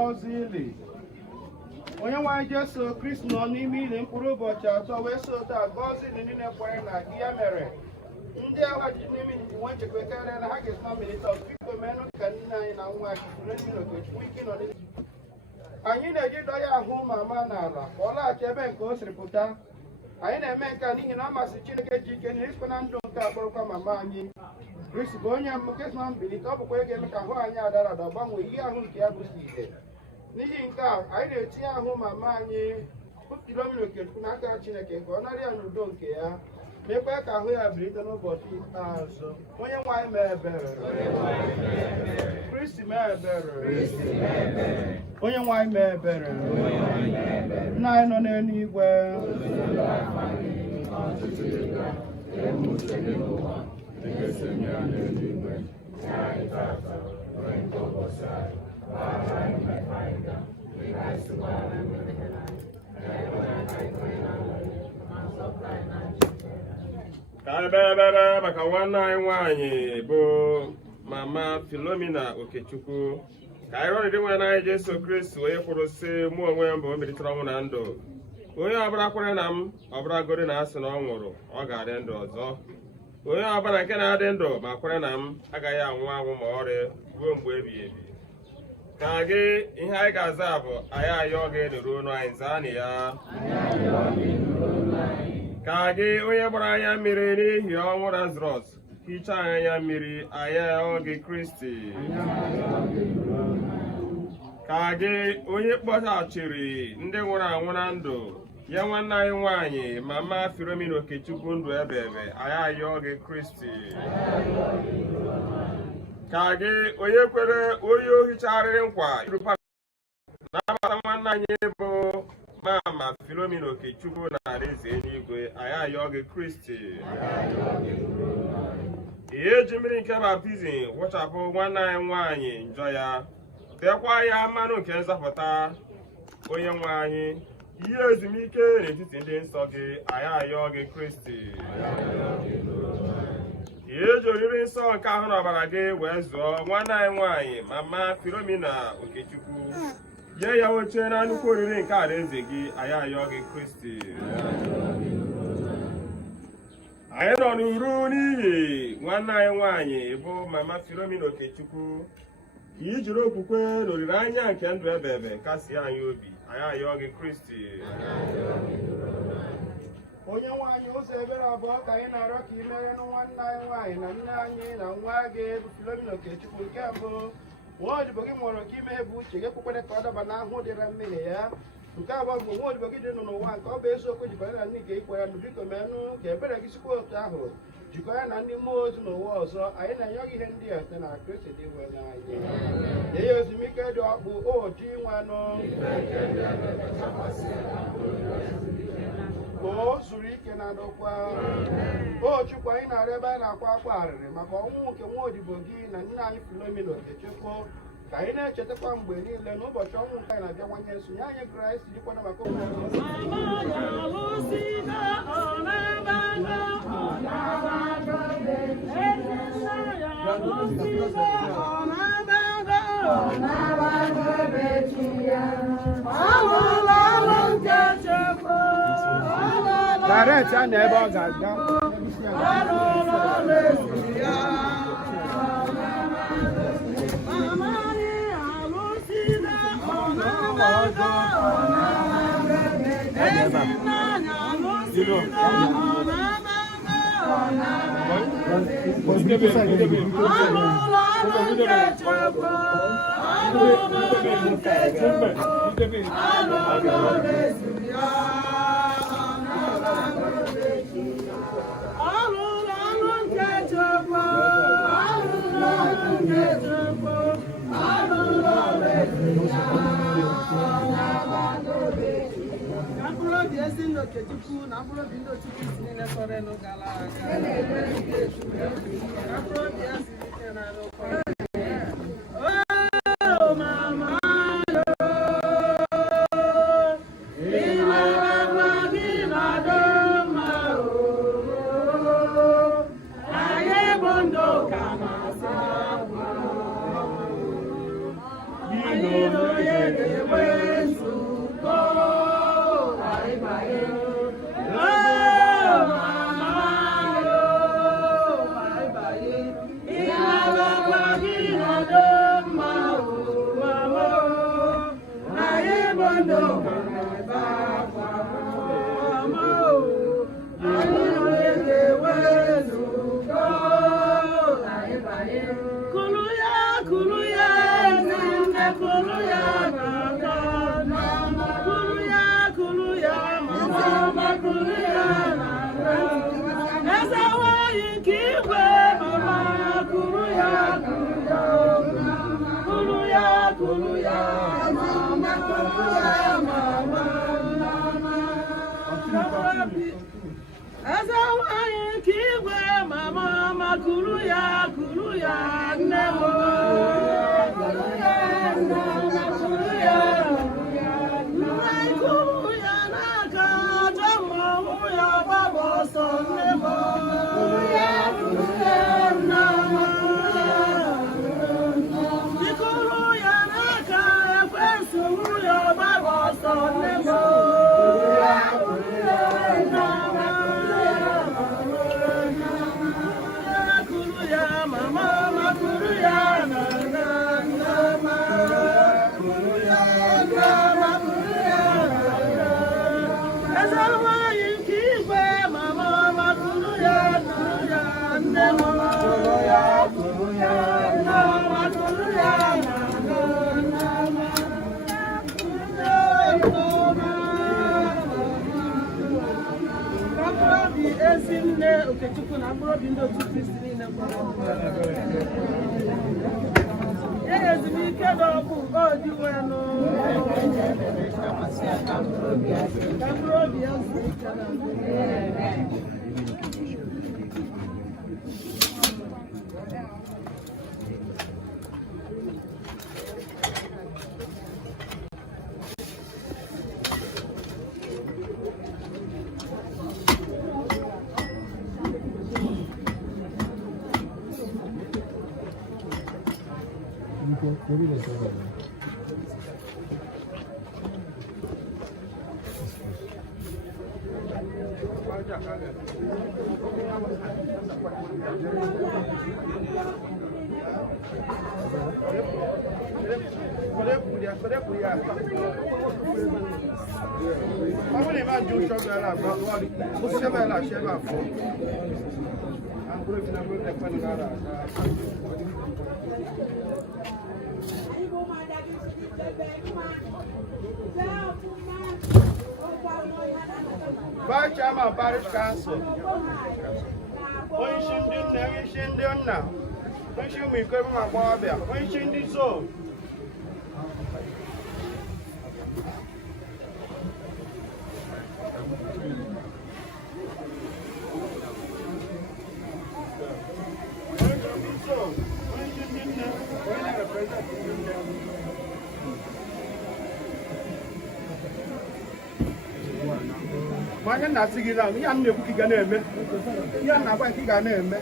ngọzili. Onye nwe anyị Jesu Kristi nọ n'ime ili mkpụrụ ụbọchị atọ wee so taa gọzie ndị niile kwere na gị. Ya mere ndị agha ji n'ime ili nwe nchekwa karịa na ha ga-esi na mmelite biko menụ ka nne anyị na nwa anyị furu ndị n'okechukwu ike nọ n'ili. Anyị na-eji dọ ya ahụ mama n'ala ka ọ laghachi ebe nke o siri pụta. Anyị na-eme nke a n'ihi na ọ masị Chineke ji ike na isikwa na ndụ nke akpọrọkwa mama anyị. Kristi bụ onye nke si na mbilite, ọ bụkwa ga-eme ka ahụ anyị adara ada gbanwee ihe ahụ nke ya bụsi ihe. N'ihi nke a anyị na-etinye ahụ mama anyị Philomena Okechukwu n'aka Chineke ka ọ nara ya n'udo nke ya, mekwa ka ahụ ya bilite n'ụbọchị ikpeazụ. Onye nwe anyị mee ebere. Kristi mee ebere. Onye nwe anyị mee ebere. Nna anyị nọ n'eluigwe, ka anyị bịa ebere maka nwanne anyị nwanyị bụ mama Philomena Okechukwu. Ka anyị rọrịrị nwanne anyị Jesu Kristi onye kwuru sị mụ onwe ya mbụ o melitere ọnwụ na ndụ. Onye ọbụla kwere na m ọbụragodi na asị na ọ nwụrụ ọ ga-adị ndụ ọzọ. Onye ọbụla nke na-adị ndụ ma kwere na m agaghị anwụ anwụ ma ọrịa ruo mgbe ebighị ebi. Ka gị ihe anyị ga-aza bụ anyị ayọ gị nụrụ ọnụ anyị zaa na ya. Ka gị onye gbara anya mmiri n'ihi ọnwụ Lazarọs hichaa anya mmiri anyị ayọ gị Kristi. Ka gị onye kpọghachiri ndị nwụrụ anwụ na ndụ ya nwanne anyị nwanyị mama Philomena Okechukwu ndụ ebe ebe anyị ayọ gị Kristi. Ka gị onye kwere onye ohicharịrị nkwa na-abata nwanne anyị bụ mama Philomena Okechukwu na alaeze eluigwe anyị ayọ gị Kristi. Ihe eji mmiri nke baptizim wụchapụ nwanne anyị nwanyị njọ ya, tekwa ya mmanụ nke nzapụta. Onye nwe anyị ihe ezumike n'etiti ndị nsọ gị anyị ayọ gị Kristi. Ihe eji oriri nsọ nke ahụ na ọbara gị wee zụọ nwanne anyị nwanyị mama Philomena Okechukwu, nye ya oche na nnukwu oriri nke alaeze gị anyị ayọ gị Kristi. Anyị nọ n'uru n'ihi nwanne anyị nwanyị bụ mama Philomena Okechukwu, ka i jiri okwukwe na olileanya nke ndụ ebe ebe kasie anyị obi anyị ayọ gị Kristi. onye nwaanyị ụzọ ebere abụọ ka anyị na-arịọ ka i mere nwanne anyị nwaanyị na nne anyị na nwa gị bụ Philomena Okechukwu. Nke mbụ, nwa odibo gị nwụrụ ka ime bụ uche gị kwekwere ka ọ daba n'ahụ dịra mmehie ya. Nke abụọ bụ nwa odibo gị dị nọ n'ụwa nke ọ bụ eziokwu jikọrọ na ndị nke ikwe ya nụ, biko menụ ka ebere gị sikwa otu ahụ jikọ ya na ndị mmụọ ozi n'ụwa ọzọ. Anyị na-enye gị ihe ndị a site na Kristi dị nwe n'anyị. Nye ya ezumike dị ọkpụ oji nwanụ ka o zuru ike na ndokwa. O Chukwu, anyị na-arịọ ebe anyị na-akwa akwa arịrị maka ọnwụ nke nwa odibo gị na nne anyị Philomena Okechukwu, ka anyị na-echetakwa mgbe niile n'ụbọchị ọnwụ nke anyị na-abịawanye nso. Nye anyị Kraịst jikwana maka direct and ebe ọ ga-aga. Okechukwu na mkpụrụ obi ndị otu Kristi niile sọrọ elu gara aga. Na mkpụrụ obi ya siri ike na arụkwa. Oh mama yo, ịmara nwa gị na-adọ mma o. Anyị bụ ndụ ka na-asa mma. Anyị nọ eze nwanyị nke igwe mama makuru ya nne m kuru ya kuru ya n'aka ajọ mmọnwụ ya gbaba ọsọ nne m ikuru ya n'aka ekwensu ya gbaba ọsọ nne m Ezinne Okechukwu na mkpụrụ obi ndị otu Kristi niile ya ezumike n'ọgwụ odiwenụ ka mkpụrụ obi ya zuo ike na Vice Chairman Parish Council, onye isi ndị nna, onye isi ụmụ iko ụmụ agbọghọbịa, onye isi ndị zone. Manya na-asị gị na ihe a na-ekwu ka ị ga na-eme, ihe a na-agwa ka ị ga na-eme.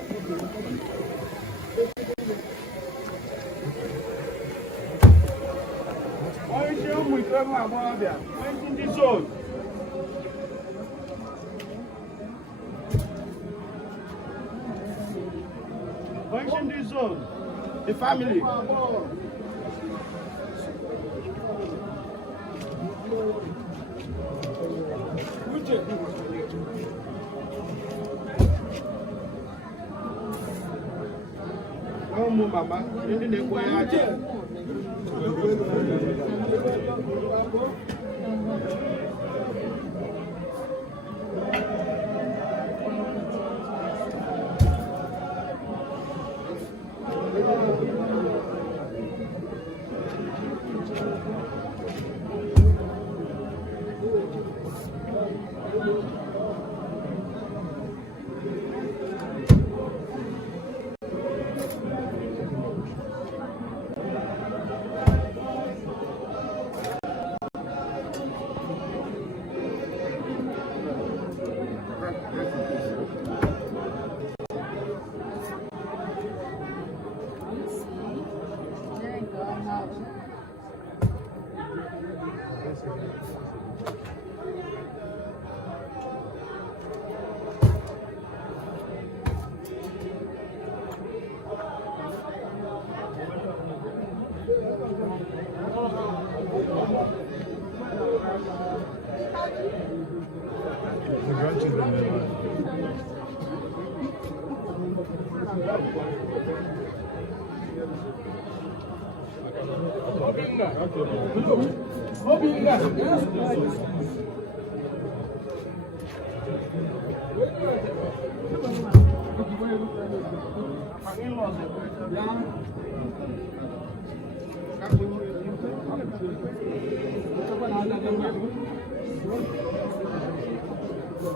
Onye isi ụmụ iko ụmụ agbọghọbịa, onye isi ndị zone. Onye isi ndị zone, the family. Ụmụ mama ndị na-ekwe ya aja. No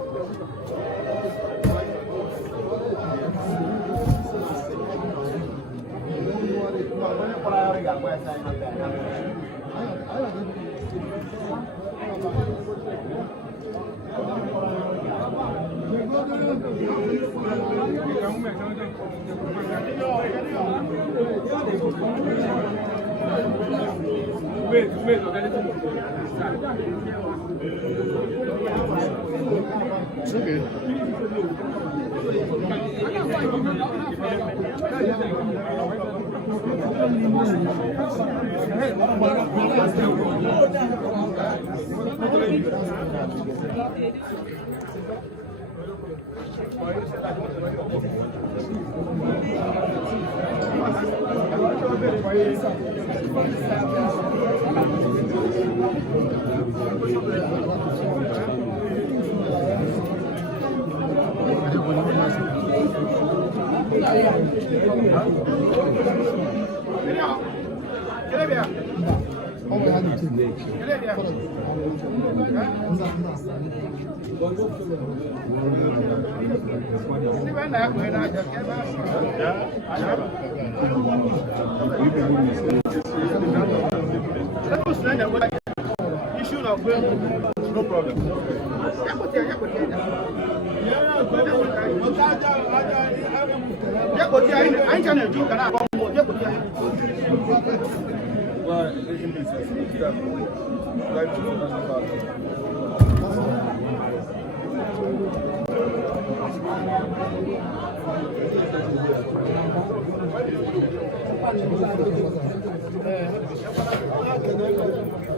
problem.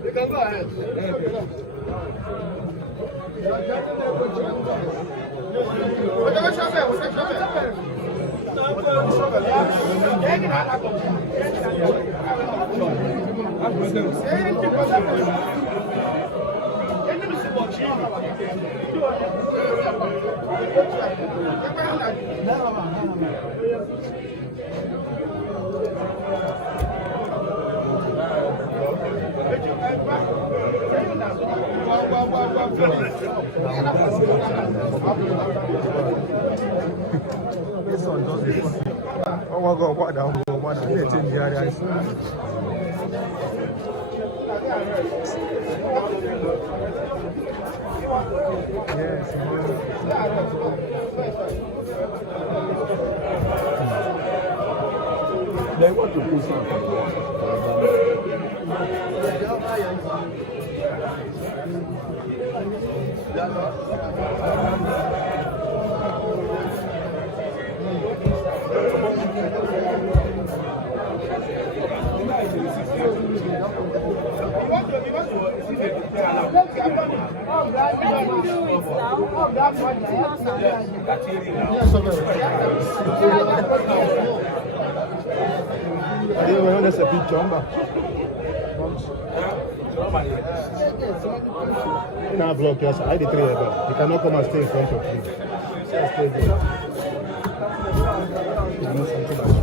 You can go ahead. Whatever shovel, This one does this one. Oh my God, what down? What down? Let's change the area. Yes. They want to push something. That's a big jumper. Now block yours. I did 3 ever. You cannot come and stay in front of me. Just stay there. You know something like that.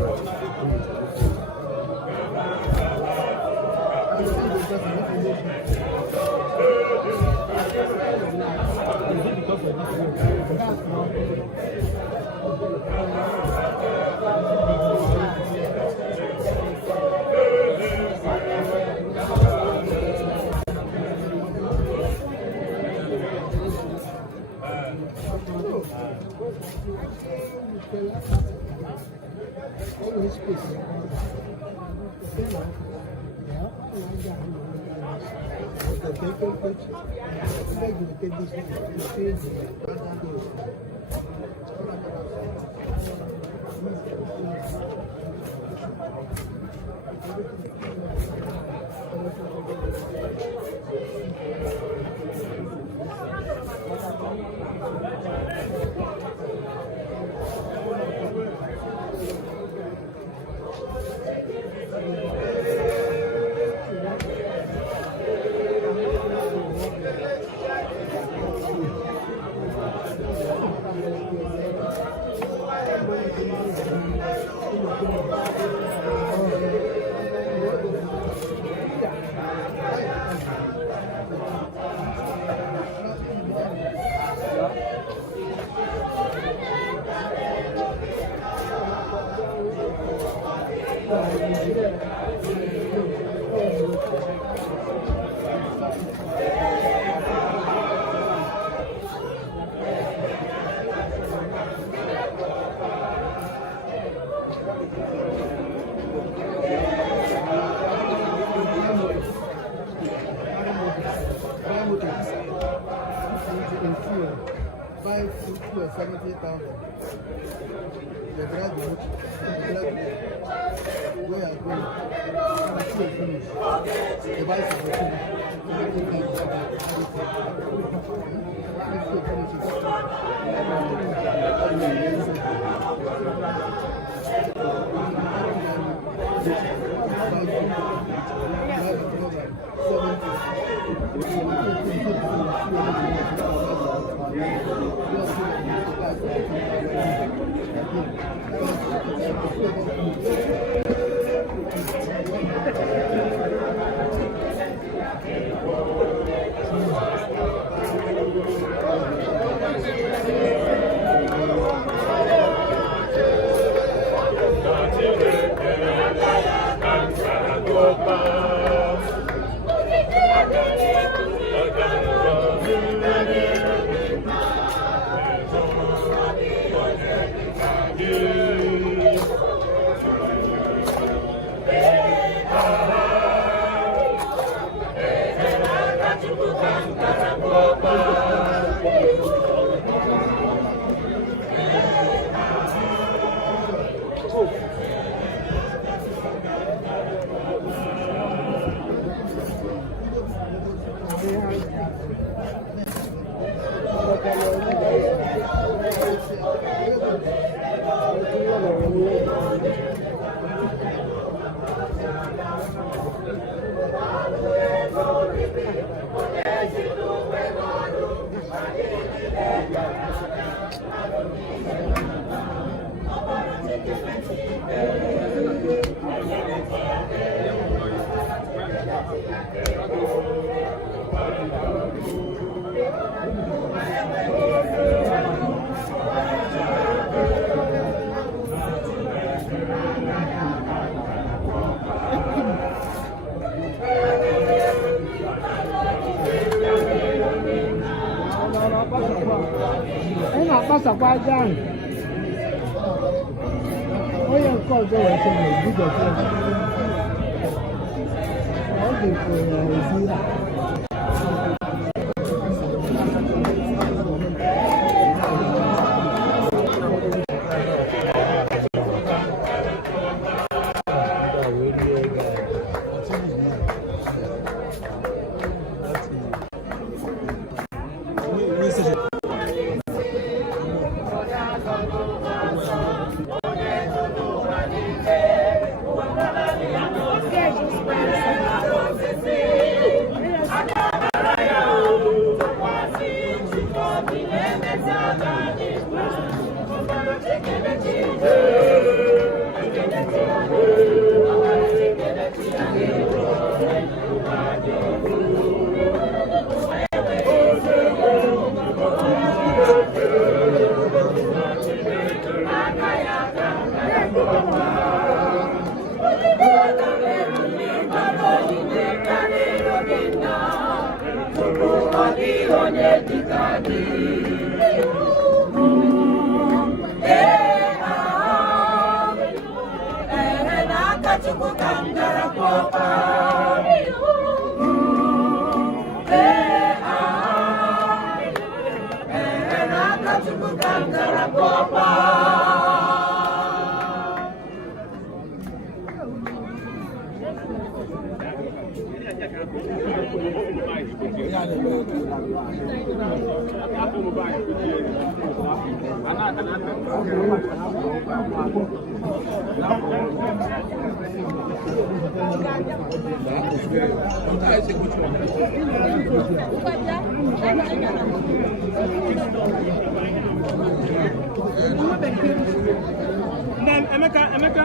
Emeka.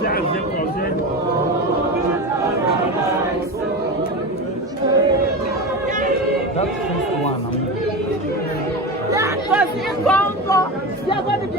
That's the first one. That was in Congo. You're going to be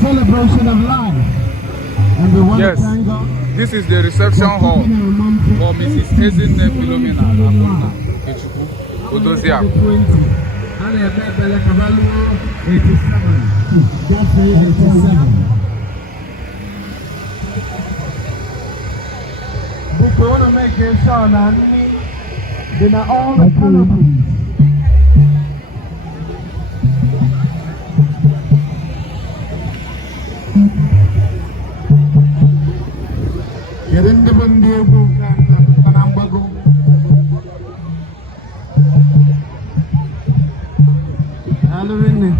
Celebration of life. And we want Yes, to thank God. this is the reception hall for Mrs. Ezinne Philomena Akunna Okechukwu Odoziakwu. 87. But we want to make sure that they are all the canopies. Yerende bandiego kanambago. Hallelujah.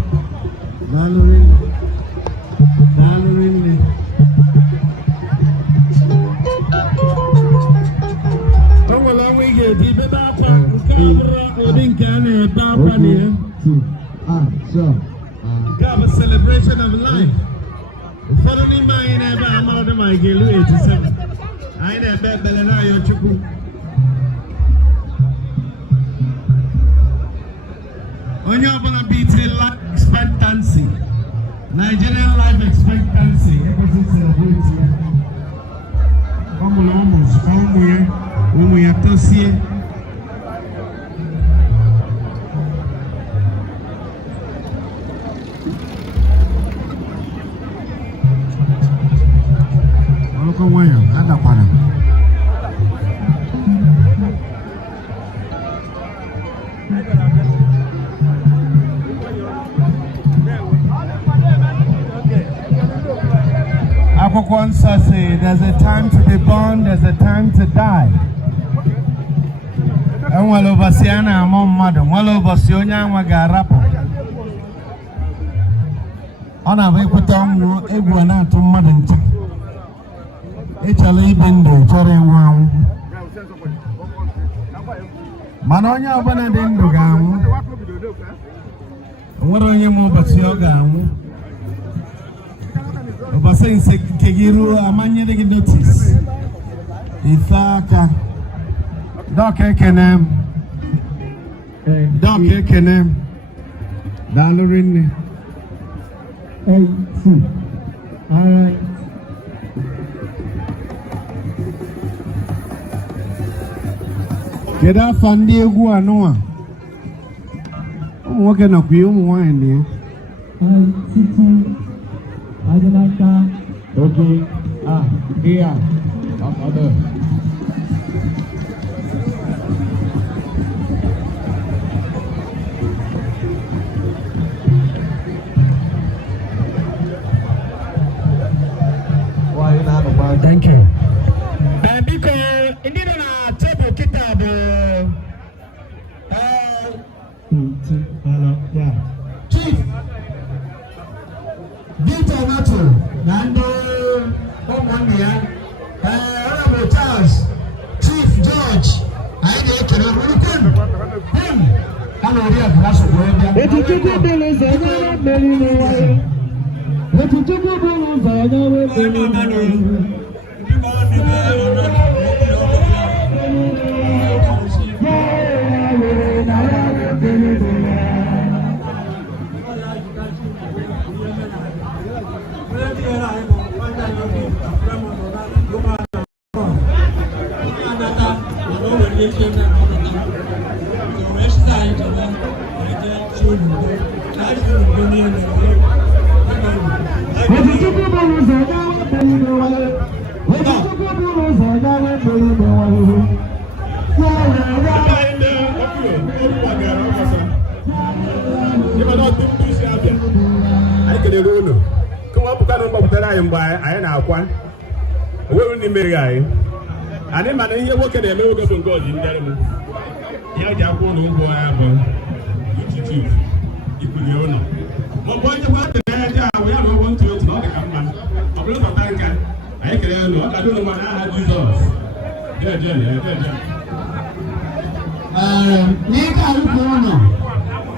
Have a celebration of life. Following my neighbor, I'm out of my gelu 87. I ain't bet Belena Yochuku. On your gonna beat life expectancy. Nigerian life expectancy. Almost when we are to see it. nwayọ adakwara Akwụkwọ nsọ say there's a time to be born, there's a time to die. Enwere ụbọchị a na-amụ mmadụ, nwere ụbọchị onye anwa ga-arapụ. Ọ na-abụ ikwute ọnwụ egwu na-atụ mmadụ nche. Ịchọrọ ibi ndụ chọrọ ịnwụ anwụ. Mana onye ọbụla dị ndụ ga-anwụ. Nwere onye ma ụbọchị ọ ga-anwụ. Ụbọchị nke gị ruo amanyere gị notice. Ife aka. Dọk ekene m. Dọk ekene m. Daalụ rinne. Alright. Kedu afa ndị egwu anụwa? Ụmụ nwoke nakwa ụmụ nwaanyị dị ya. Okay. Here. Other. Thank you. Because indeed on our table kitab Chief Victor Nato Nando Omania Honorable Charles Chief George Aide Kenorukun him and already have lost of word. Ani mana ihe nwoke na-eme nwoke bụ nke ọdị ndị arụmụ ya ji akwụ ụlọ ụgwọ ya bụ YouTube ikwuli ụlọ maọbụ onye kwa dị na ya ji ahụ ya na ụgwọ ntụ otu na ọ dị ka mma ọ bụrụ tọta nka anyị kere ụlọ ọ ka dị ụlọ mana aha Jizọs n'ike arụkwu ụlọ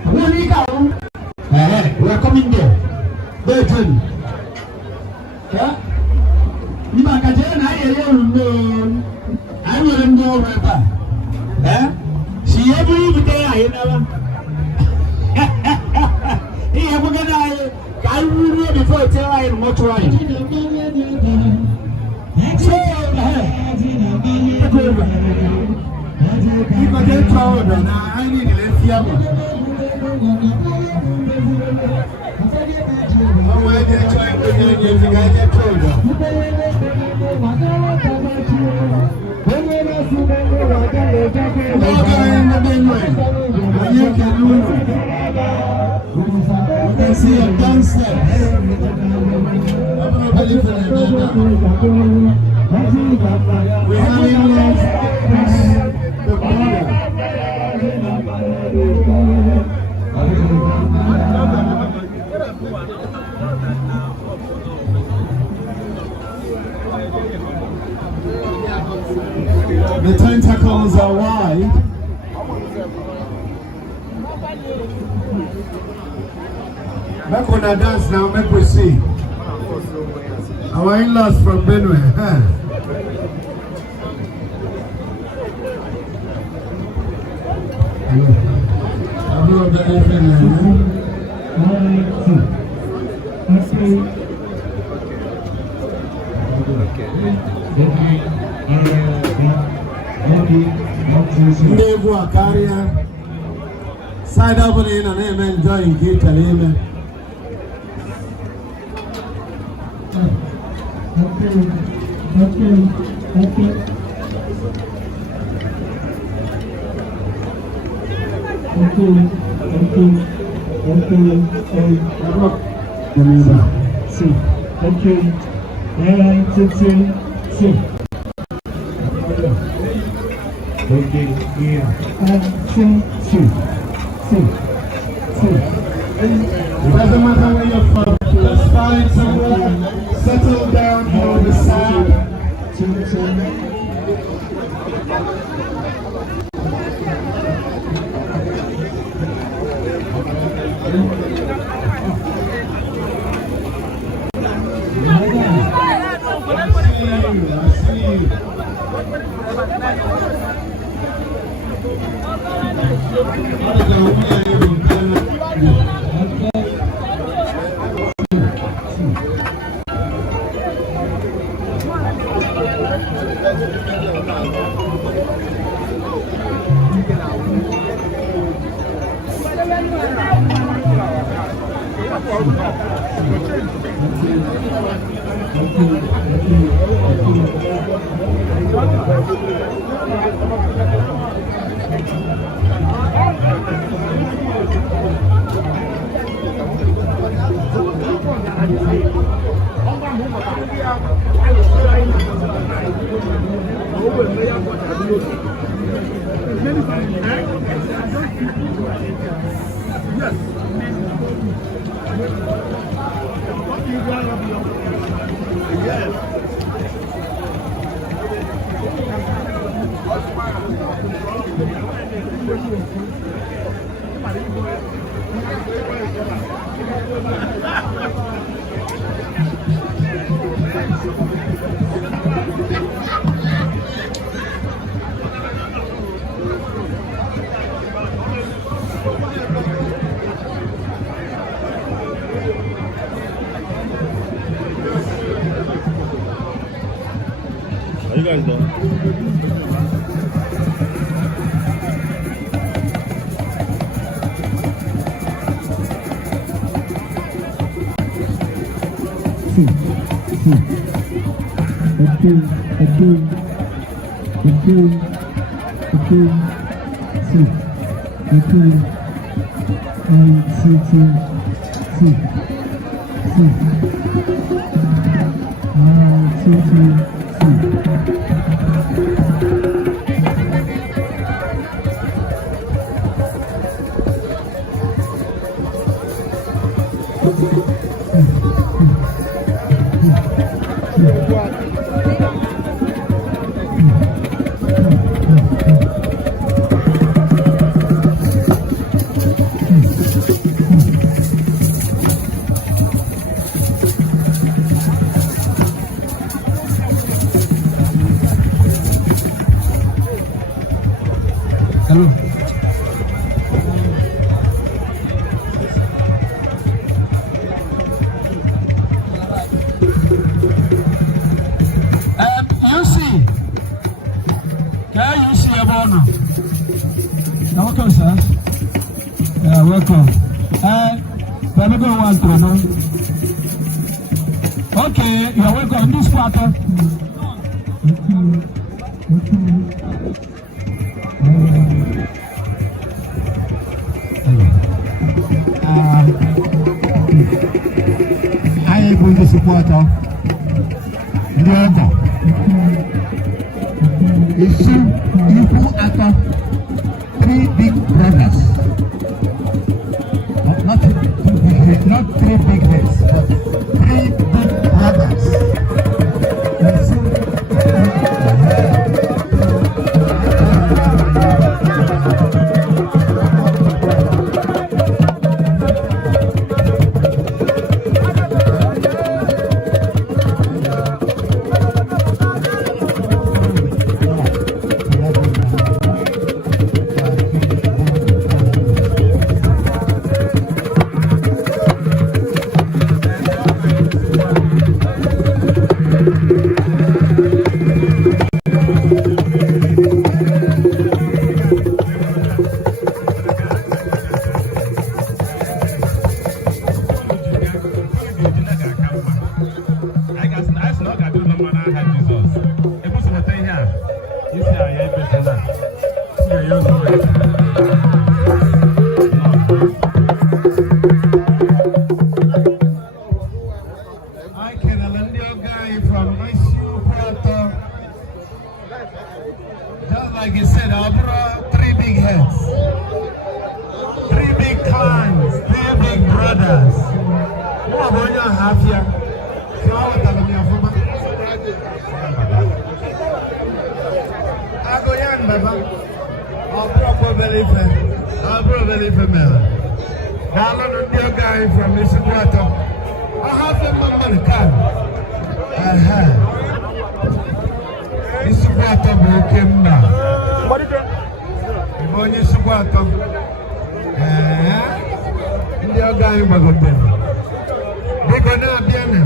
onwe n'ike arụ we are coming there betin Iba kaje na yeye ndo ayo ndo reba si yebu ibute ayi na ba iye ko gana ayi ka wuru before tell ayi mo to ayi so iba de told na ayi ni le fiamo oh I get try to get you guys get told see a gangster. We having lost the border. The tentacles are wide. Make una dance now, make we see. Our in-laws from Benue, huh? Ndevu akaria side up in and I'm enjoying it and It doesn't matter where you're from, just find somewhere, settle down on the side. How you guys doing? Welcome, sir. Yeah, welcome. Okay, you're welcome. This quarter. I am going to support Ndiogo. It's Ifu Ato, 3 big brothers. Not 3 big heads, but 3 big brothers. Just like he said, I brought 3 big heads, 3 big clans, 3 big brothers. What about your half here? So I will tell you from I go young, Baba. I'll probably female. Now, I'm a guy from this water. I have the man card. This water broken now. What is it? You want this water? India guy, my good man. They go now, Diana.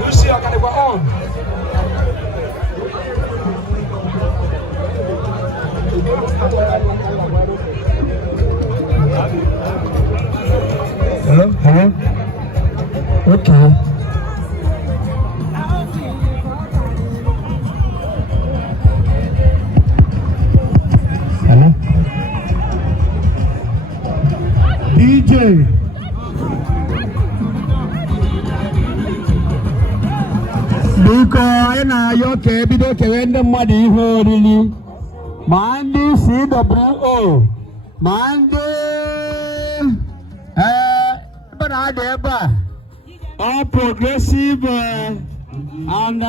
Lucy Akadekwa on. Hello? Hello? Okay. Hello? DJ. Biko na-ayọ ka ebido kewe ndị mmadụ ihe oriri ma ndị CWO ma ndị ebe na-adị ebe a all progressive and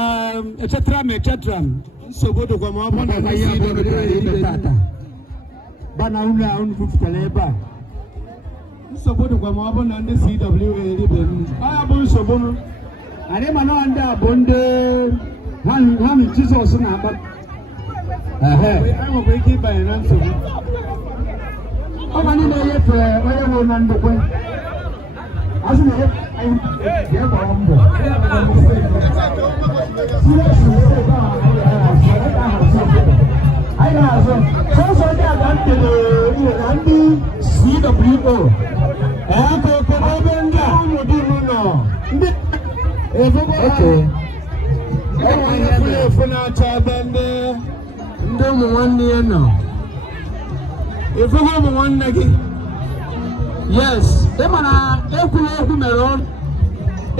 etc. nsogbu dịkwa ma ọ bụ na ihe abụọ tata bana unu a unu fufutara ebe a nsogbu dịkwa ma ọ bụ na ndị CWO eribe ọ bụ nsogbu anyị ma na ndị a bụ ndị ha na Jizọs na-agba enwekwa ike ịbanye na nsogbu ọ ga niile enyefe onye nwere na ndokwe asị na ya gbara mbọ anyị na-azụ sọsọ ndị aga na ndị CWO akụkụ ebe ndị a ụmụ duru nọ ndị efu na-acha ebe ndị ụmụ nwanne ya nọ efugo ụmụ nwanne gị yes ịma na ekwuru ekwu mere ọrụ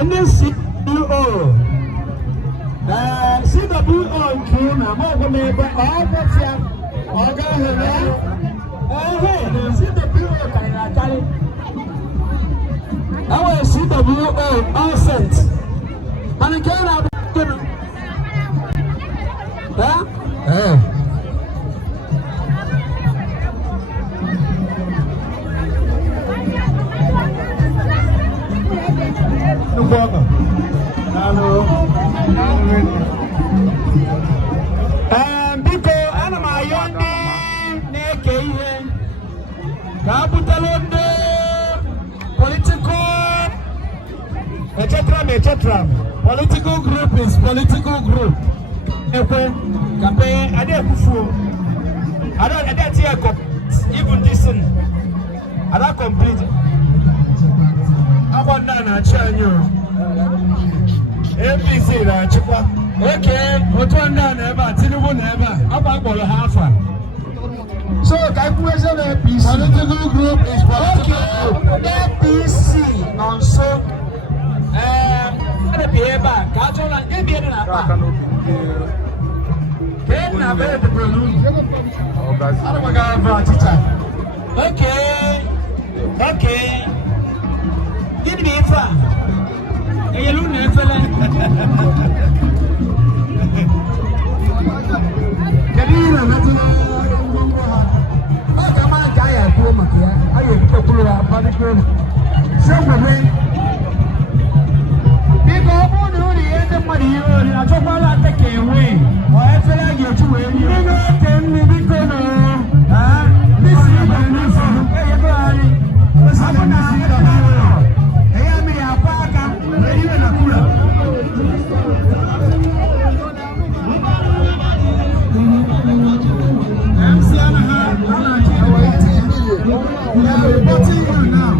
ndị CWO CWO nke na amaghị m ebe ọgwụfịa ọ gaghị na CWO karịrị akarị enwere CWO consent mana nke na-abụ biko ana m ayọ ndị na-eke ihe ka a butere ndị political etc. Political group is political group. Campaign, I don't hear even this one. I don't complete. I want to change you. APC, okay, what one never, Tinubu never. About half one. So, calculation APC. Political group is political group. APC, also. Ada bieba, kacau lah. Dia biar apa? Kena biar terpenuh. Ada bagaimana cica? Okay. Ini biasa. Kayak lu nevelan. Jadi nanti oh kamu kaya aku makia. Ayo kita keluar pada kau. Siapa ni? Biko ọmọdé ó rí ẹni mọ̀dé yìí ó rí àjọpọ̀ látẹ̀kẹ̀ ìwé ọ̀ẹ́ fẹ́lẹ́ yìí ojú wẹ̀ yìí. Nínú ètè ní bíkọ́ nù ní sí ìgbà ní fún ẹ̀yẹ bá a rí. Àbúnà sí ìdọ̀bà rẹ̀ ẹ̀yà mi yà pa aka èyí rẹ̀ nà kúrò. MC Anaha Anaji ẹ̀wọ̀ 18 million. We are reporting you now.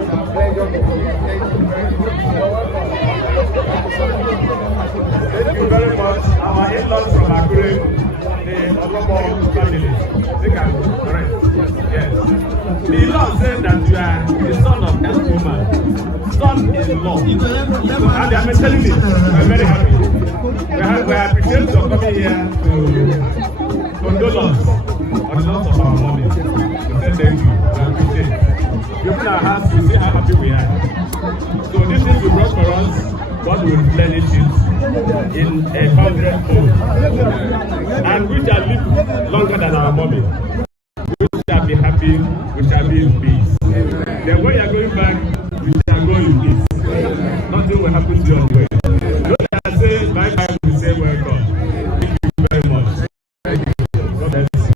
It's our pleasure to be here. Thank you very much. Thank you very much. Our in-laws from Akure, the Olomo family. They can correct. Yes. The in-law said that you are the son of that woman. Son-in-law. And I'm telling you, we're very happy. We appreciate your coming here to condole us on the loss of our mommy. We say thank you. We appreciate. You open our hearts, we see how happy we are. So this thing you brought for us, God will replenish it in 100-fold. And we shall live longer than our mommy. We shall be happy, we shall be in peace. Then when you are going back, we shall go in peace. Nothing will happen to you on the way. Don't say bye-bye, we say welcome. Thank you very much. Thank you. God bless you.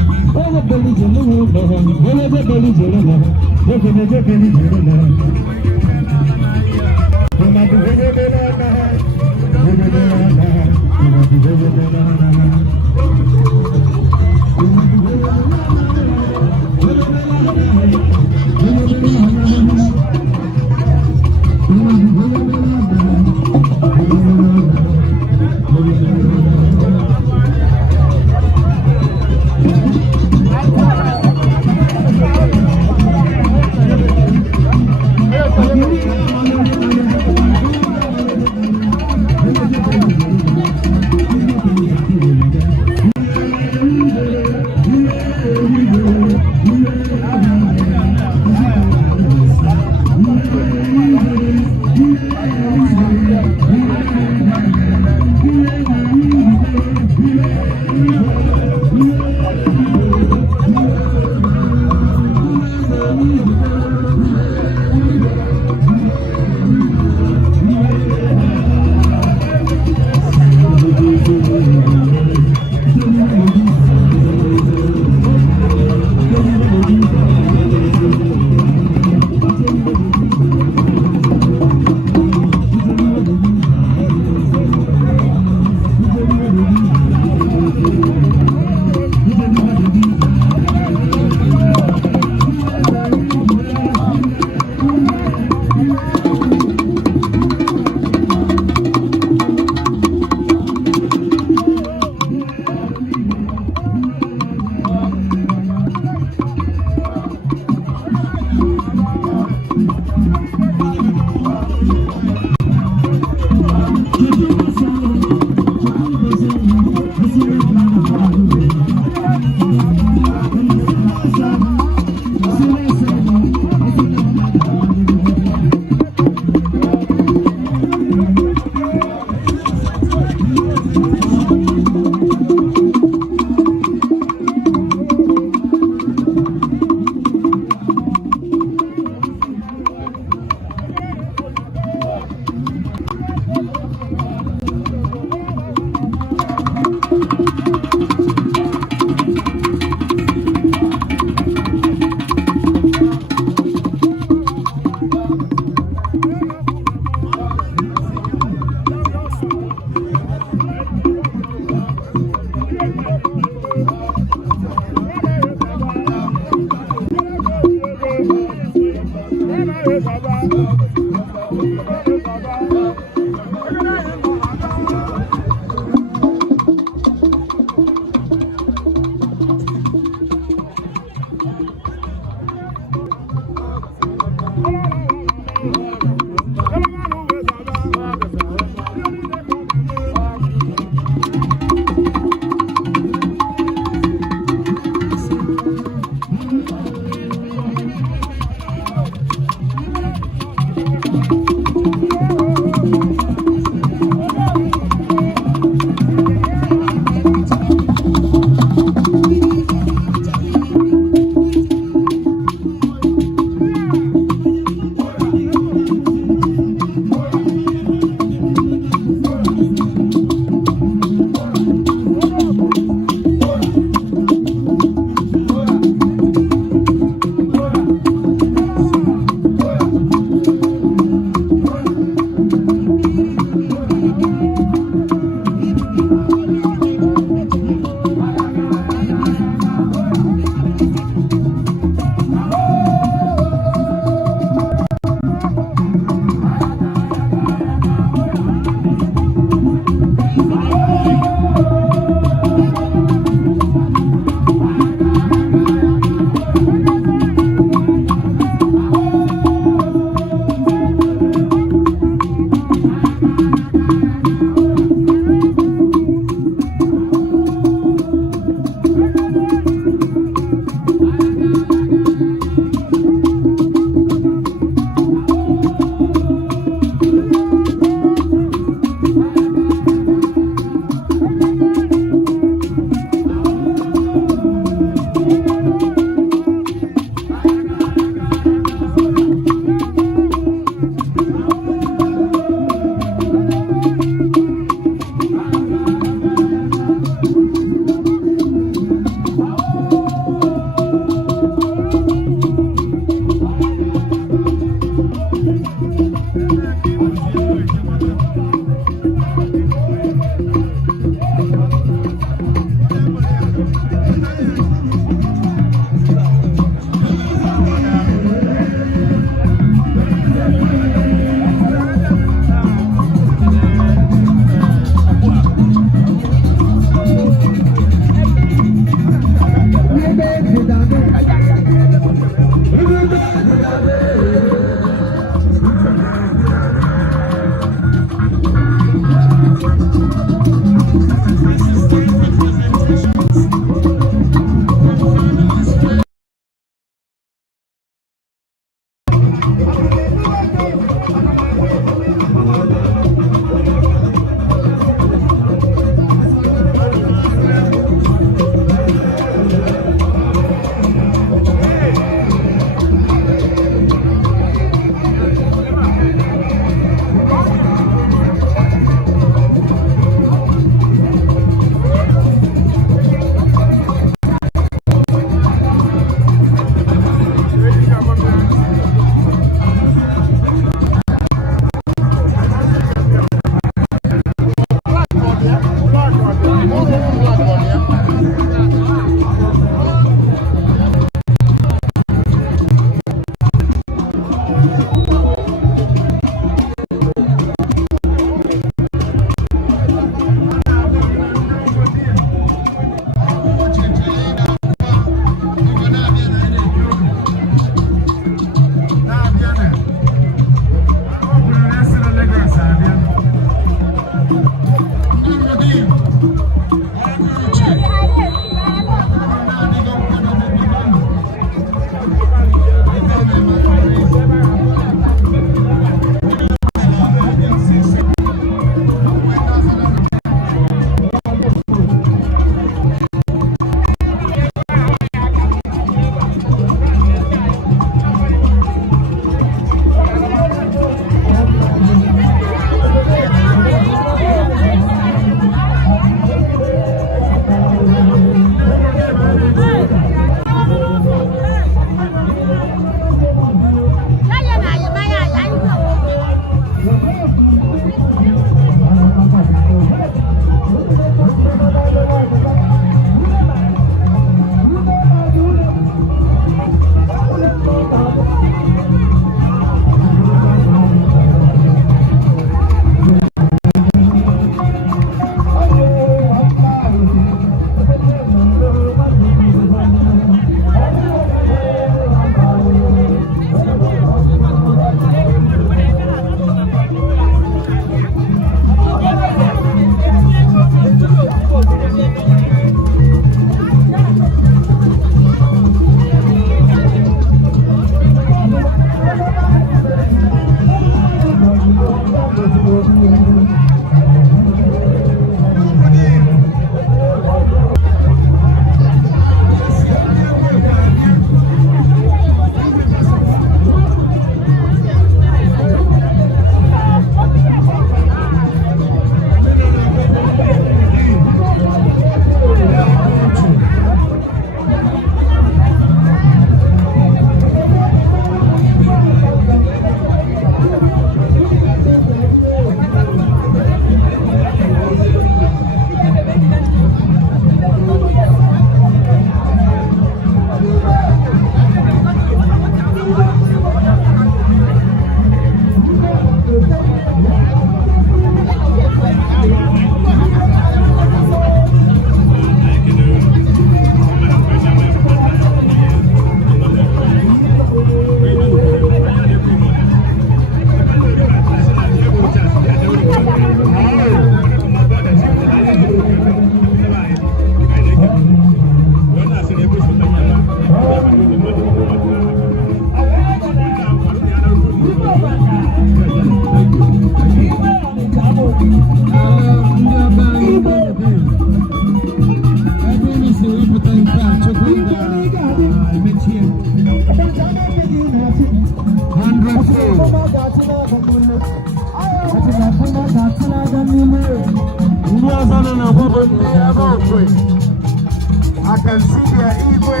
I can see their Igwe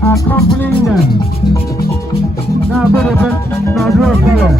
accompanying them. Now, now draw color.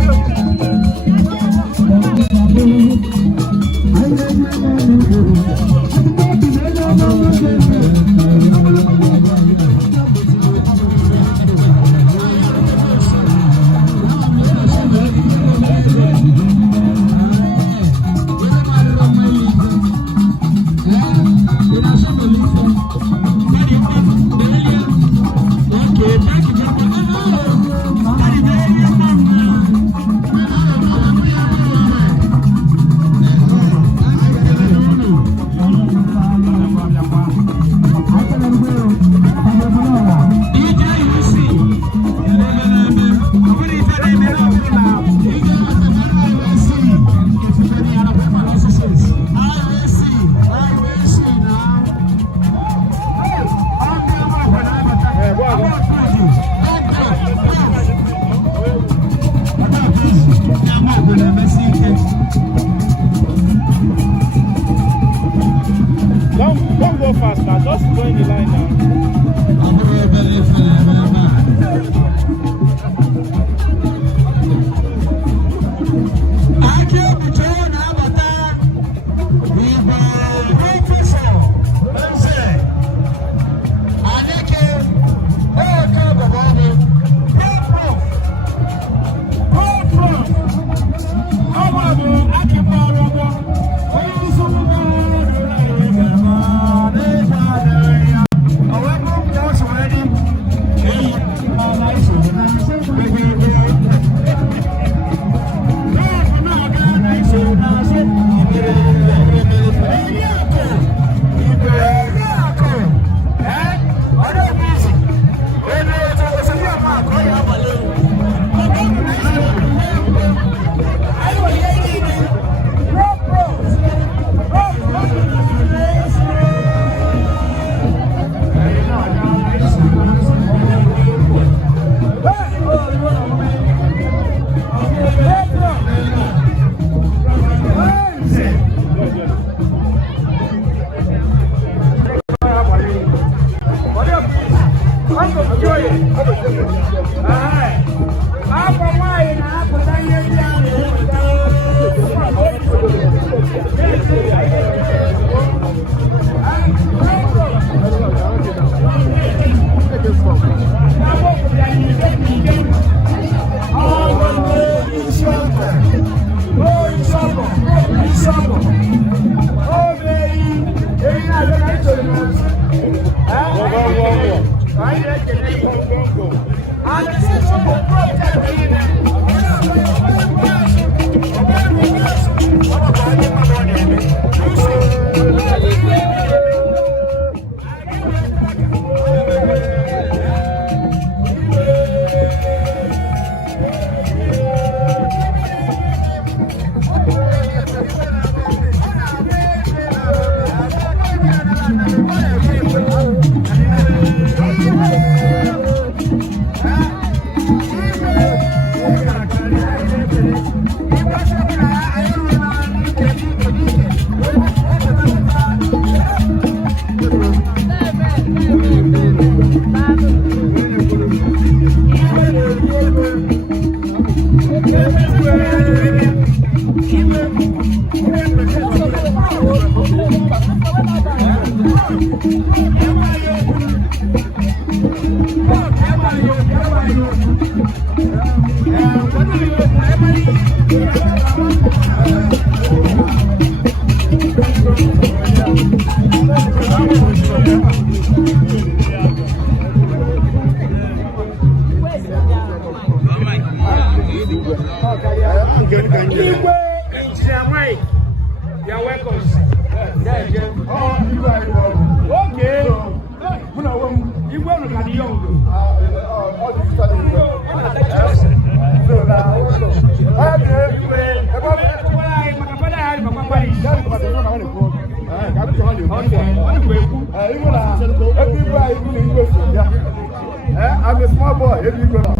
I'm a small boy. If you go now,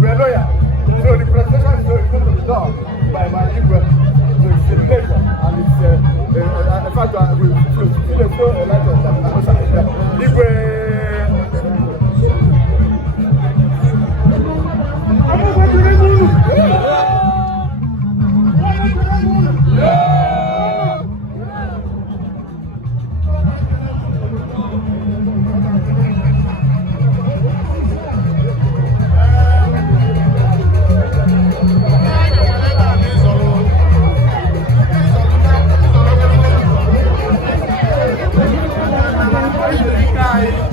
we're a lawyer. So the presentation is going to be done by my Igwe. So it's a pleasure, and it's in fact we feel a flow a lot of Igwe. Nice.